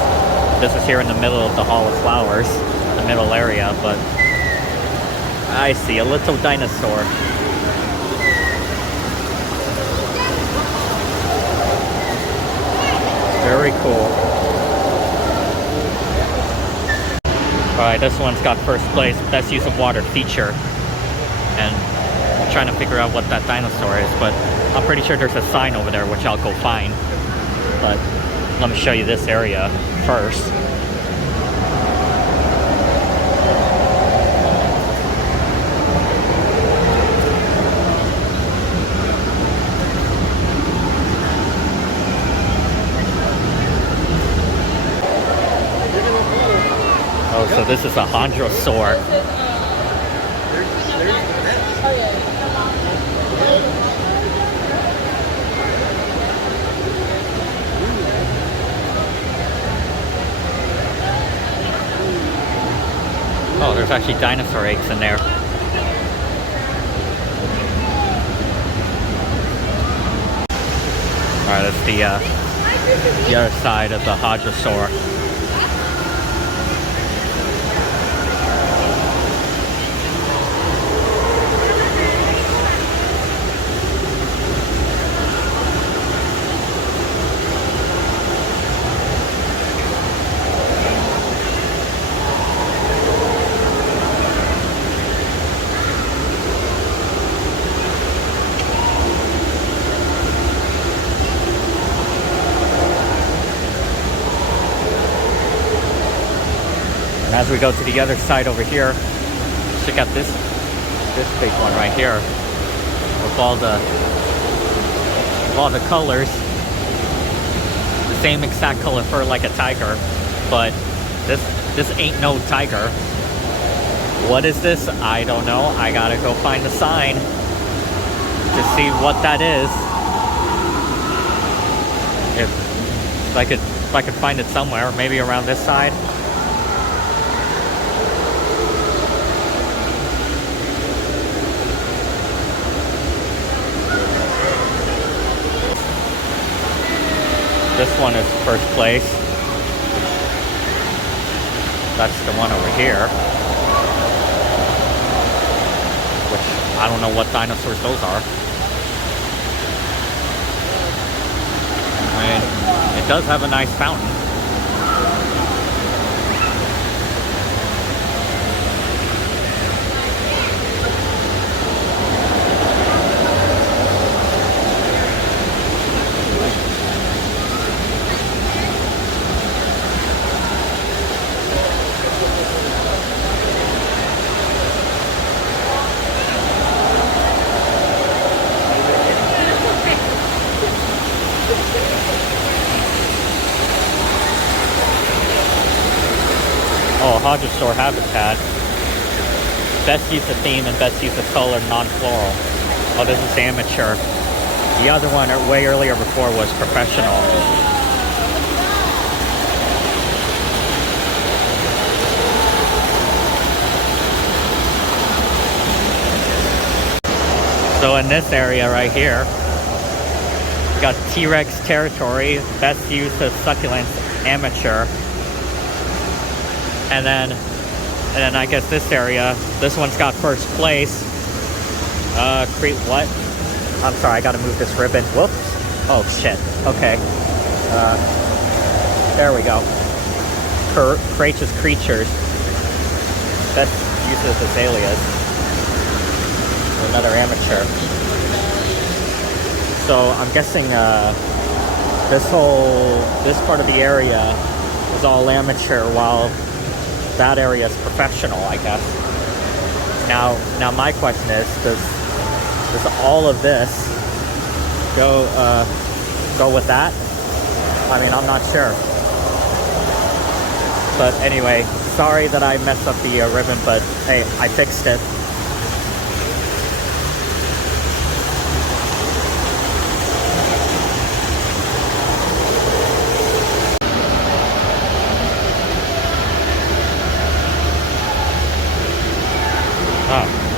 this is here in the middle of the Hall of Flowers, the middle area, but I see a little dinosaur. Very cool. Alright, this one's got first place, best use of water feature. And I'm trying to figure out what that dinosaur is, but I'm pretty sure there's a sign over there, which I'll go find. But let me show you this area first. Oh, so this is a Chondrosaur. Oh, there's actually dinosaur eggs in there. Alright, that's the other side of the Hadrosaur. As we go to the other side over here, check out this big one right here with all the colors, the same exact color fur like a tiger, but this ain't no tiger. What is this? I don't know. I gotta go find the sign to see what that is. If I could find it somewhere, maybe around this side. This one is first place. That's the one over here. Which, I don't know what dinosaurs those are. It does have a nice fountain. Oh, Hodges Store Habitat. Best use of theme and best use of color, non-floral. Oh, this is amateur. The other one way earlier before was professional. So in this area right here, we got T-Rex territory, best use of succulents, amateur. And then I guess this area, this one's got first place. What? I'm sorry, I gotta move this ribbon. Whoops. Oh shit. Okay. There we go. Courageous creatures. Best use of azaleas. Another amateur. So I'm guessing this part of the area is all amateur, while that area is professional, I guess. Now my question is, does all of this go with that? I mean, I'm not sure. But anyway, sorry that I messed up the ribbon, but hey, I fixed it.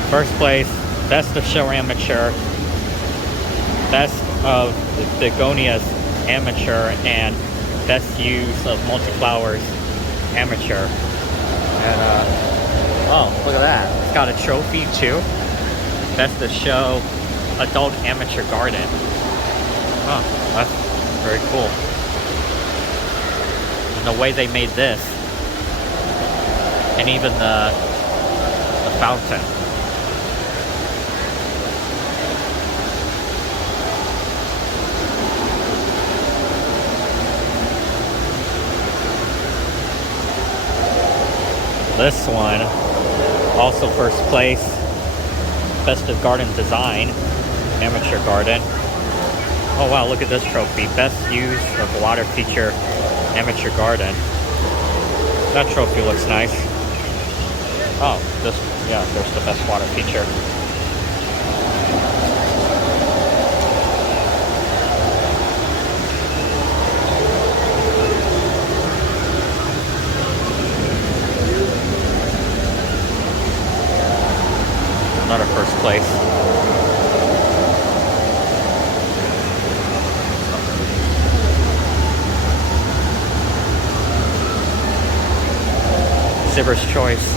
First place, best of show amateur, best of begonias amateur, and best use of multi-flowers amateur. And oh, look at that, it's got a trophy too. Best of show adult amateur garden. Oh, that's very cool. And the way they made this, and even the fountain. This one, also first place, best of garden design, amateur garden. Oh wow, look at this trophy, best use of water feature, amateur garden. That trophy looks nice. Oh, yeah, there's the best water feature. Another first place. Zipper's Choice.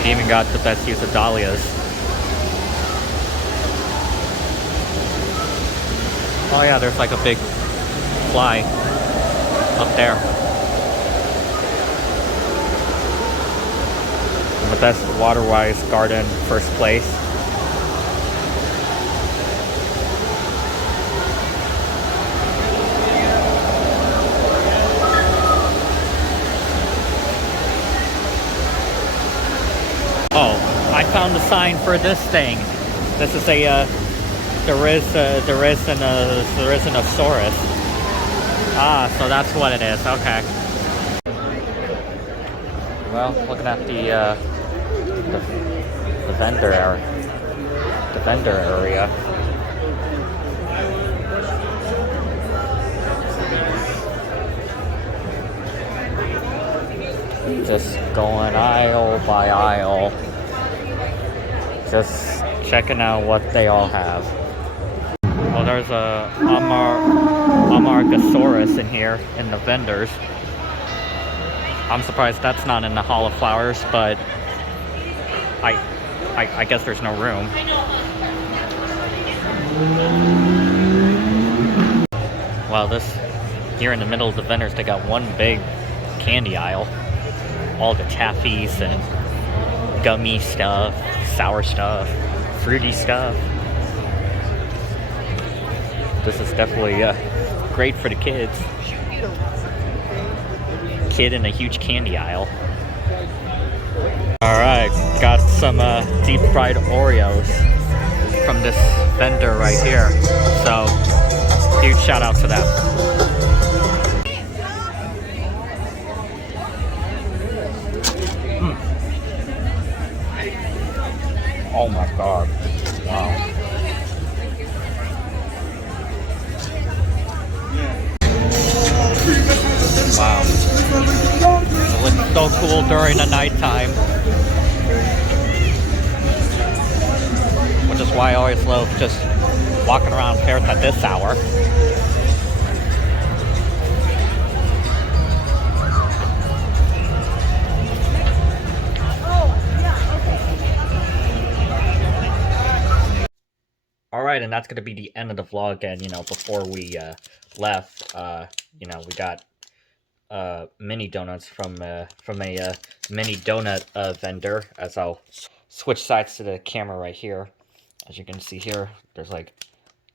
It even got the best use of dahlias. Oh yeah, there's like a big fly up there. And the best water-wise garden, first place. Oh, I found the sign for this thing. This is a Dinosaurs. Ah, so that's what it is. Okay. Well, looking at the vendor area. The vendor area. Just going aisle by aisle. Just checking out what they all have. Well, there's a Amargasaurus in here in the vendors. I'm surprised that's not in the Hall of Flowers, but I guess there's no room. Wow, this here in the middle of the vendors, they got one big candy aisle. All the taffies and gummy stuff, sour stuff, fruity stuff. This is definitely great for the kids. Kid in a huge candy aisle. Alright, got some deep fried Oreos from this vendor right here. So, huge shout out to them. Oh my god. Wow. Wow. It looks so cool during the nighttime. Which is why I always love just walking around fairs at this hour. Alright, and that's going to be the end of the vlog. And, you know, before we left, you know, we got mini donuts from a mini donut vendor. As I'll switch sides to the camera right here. As you can see here, there's like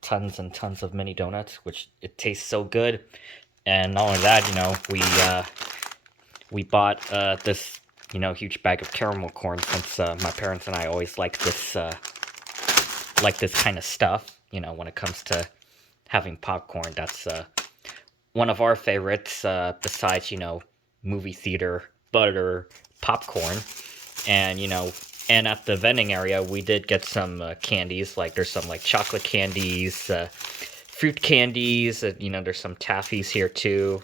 tons and tons of mini donuts, which it tastes so good. And not only that, you know, we bought this, you know, huge bag of caramel corn, since my parents and I always like this kind of stuff. You know, when it comes to having popcorn, that's one of our favorites, besides, you know, movie theater butter popcorn. And, you know, and at the vending area, we did get some candies. Like, there's some, like, chocolate candies, fruit candies, you know, there's some taffies here, too.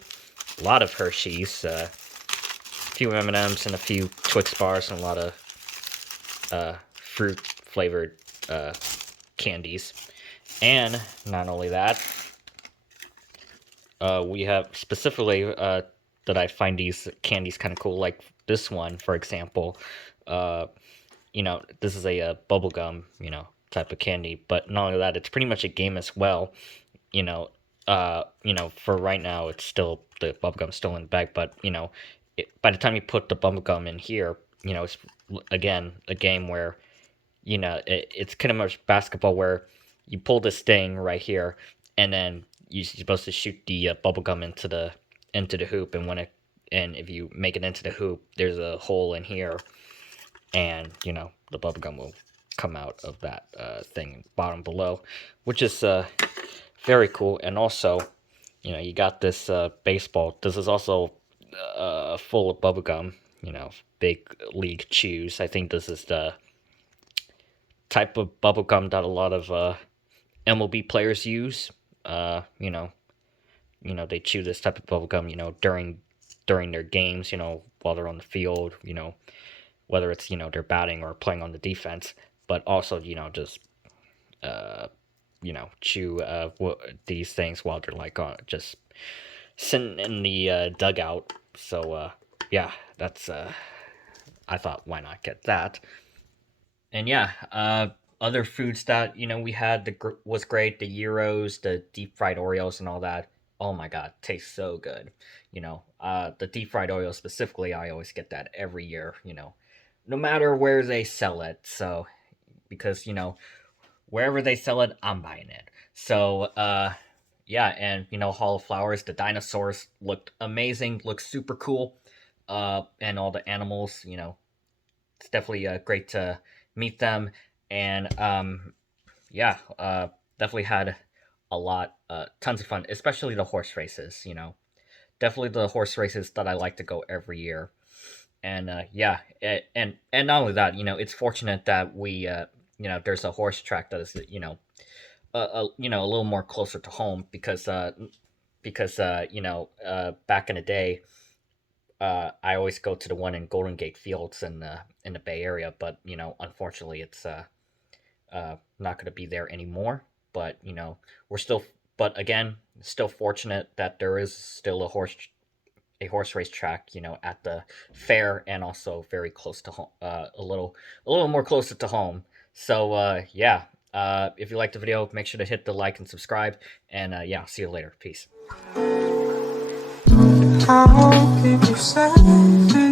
A lot of Hershey's, a few M&M's and a few Twix bars, and a lot of fruit-flavored candies. And, not only that, we have specifically that I find these candies kind of cool, like this one, for example. You know, this is a bubblegum, you know, type of candy, but not only that, it's pretty much a game as well. You know, for right now, it's still, the bubblegum's still in the bag, but, you know, by the time you put the bubblegum in here, you know, it's, again, a game where, you know, it's kind of much basketball, where you pull this thing right here, and then you're supposed to shoot the bubblegum into the hoop, and if you make it into the hoop, there's a hole in here, and, you know, the bubblegum will come out of that thing bottom below, which is very cool. And also, you know, you got this baseball. This is also full of bubblegum, you know, big league chews. I think this is the type of bubblegum that a lot of MLB players use. You know, they chew this type of bubblegum, you know, during their games, you know, while they're on the field, you know, whether it's, you know, they're batting or playing on the defense, but also, you know, just, you know, chew these things while they're, like, just sitting in the dugout. So, yeah, that's, I thought, why not get that? And yeah, other foods that, you know, we had was great. The gyros, the deep fried Oreos, and all that. Oh my god, tastes so good. You know, the deep fried Oreos specifically, I always get that every year. You know, no matter where they sell it. So, because, you know, wherever they sell it, I'm buying it. So, yeah, and, you know, Hall of Flowers, the dinosaurs looked amazing, looked super cool. And all the animals, you know, it's definitely great to meet them. And yeah, definitely had a lot, tons of fun, especially the horse races. You know, definitely the horse races that I like to go every year. And yeah, and not only that, you know, it's fortunate that we, you know, there's a horse track that is, you know, you know, a little more closer to home, because you know, back in the day, I always go to the one in Golden Gate Fields in the Bay Area, but, you know, unfortunately, it's not going to be there anymore. But, you know, but again, still fortunate that there is still a a horse race track, you know, at the fair, and also very close to home, a little more closer to home. So yeah, if you liked the video, make sure to hit the like and subscribe, and yeah, I'll see you later. Peace. How people say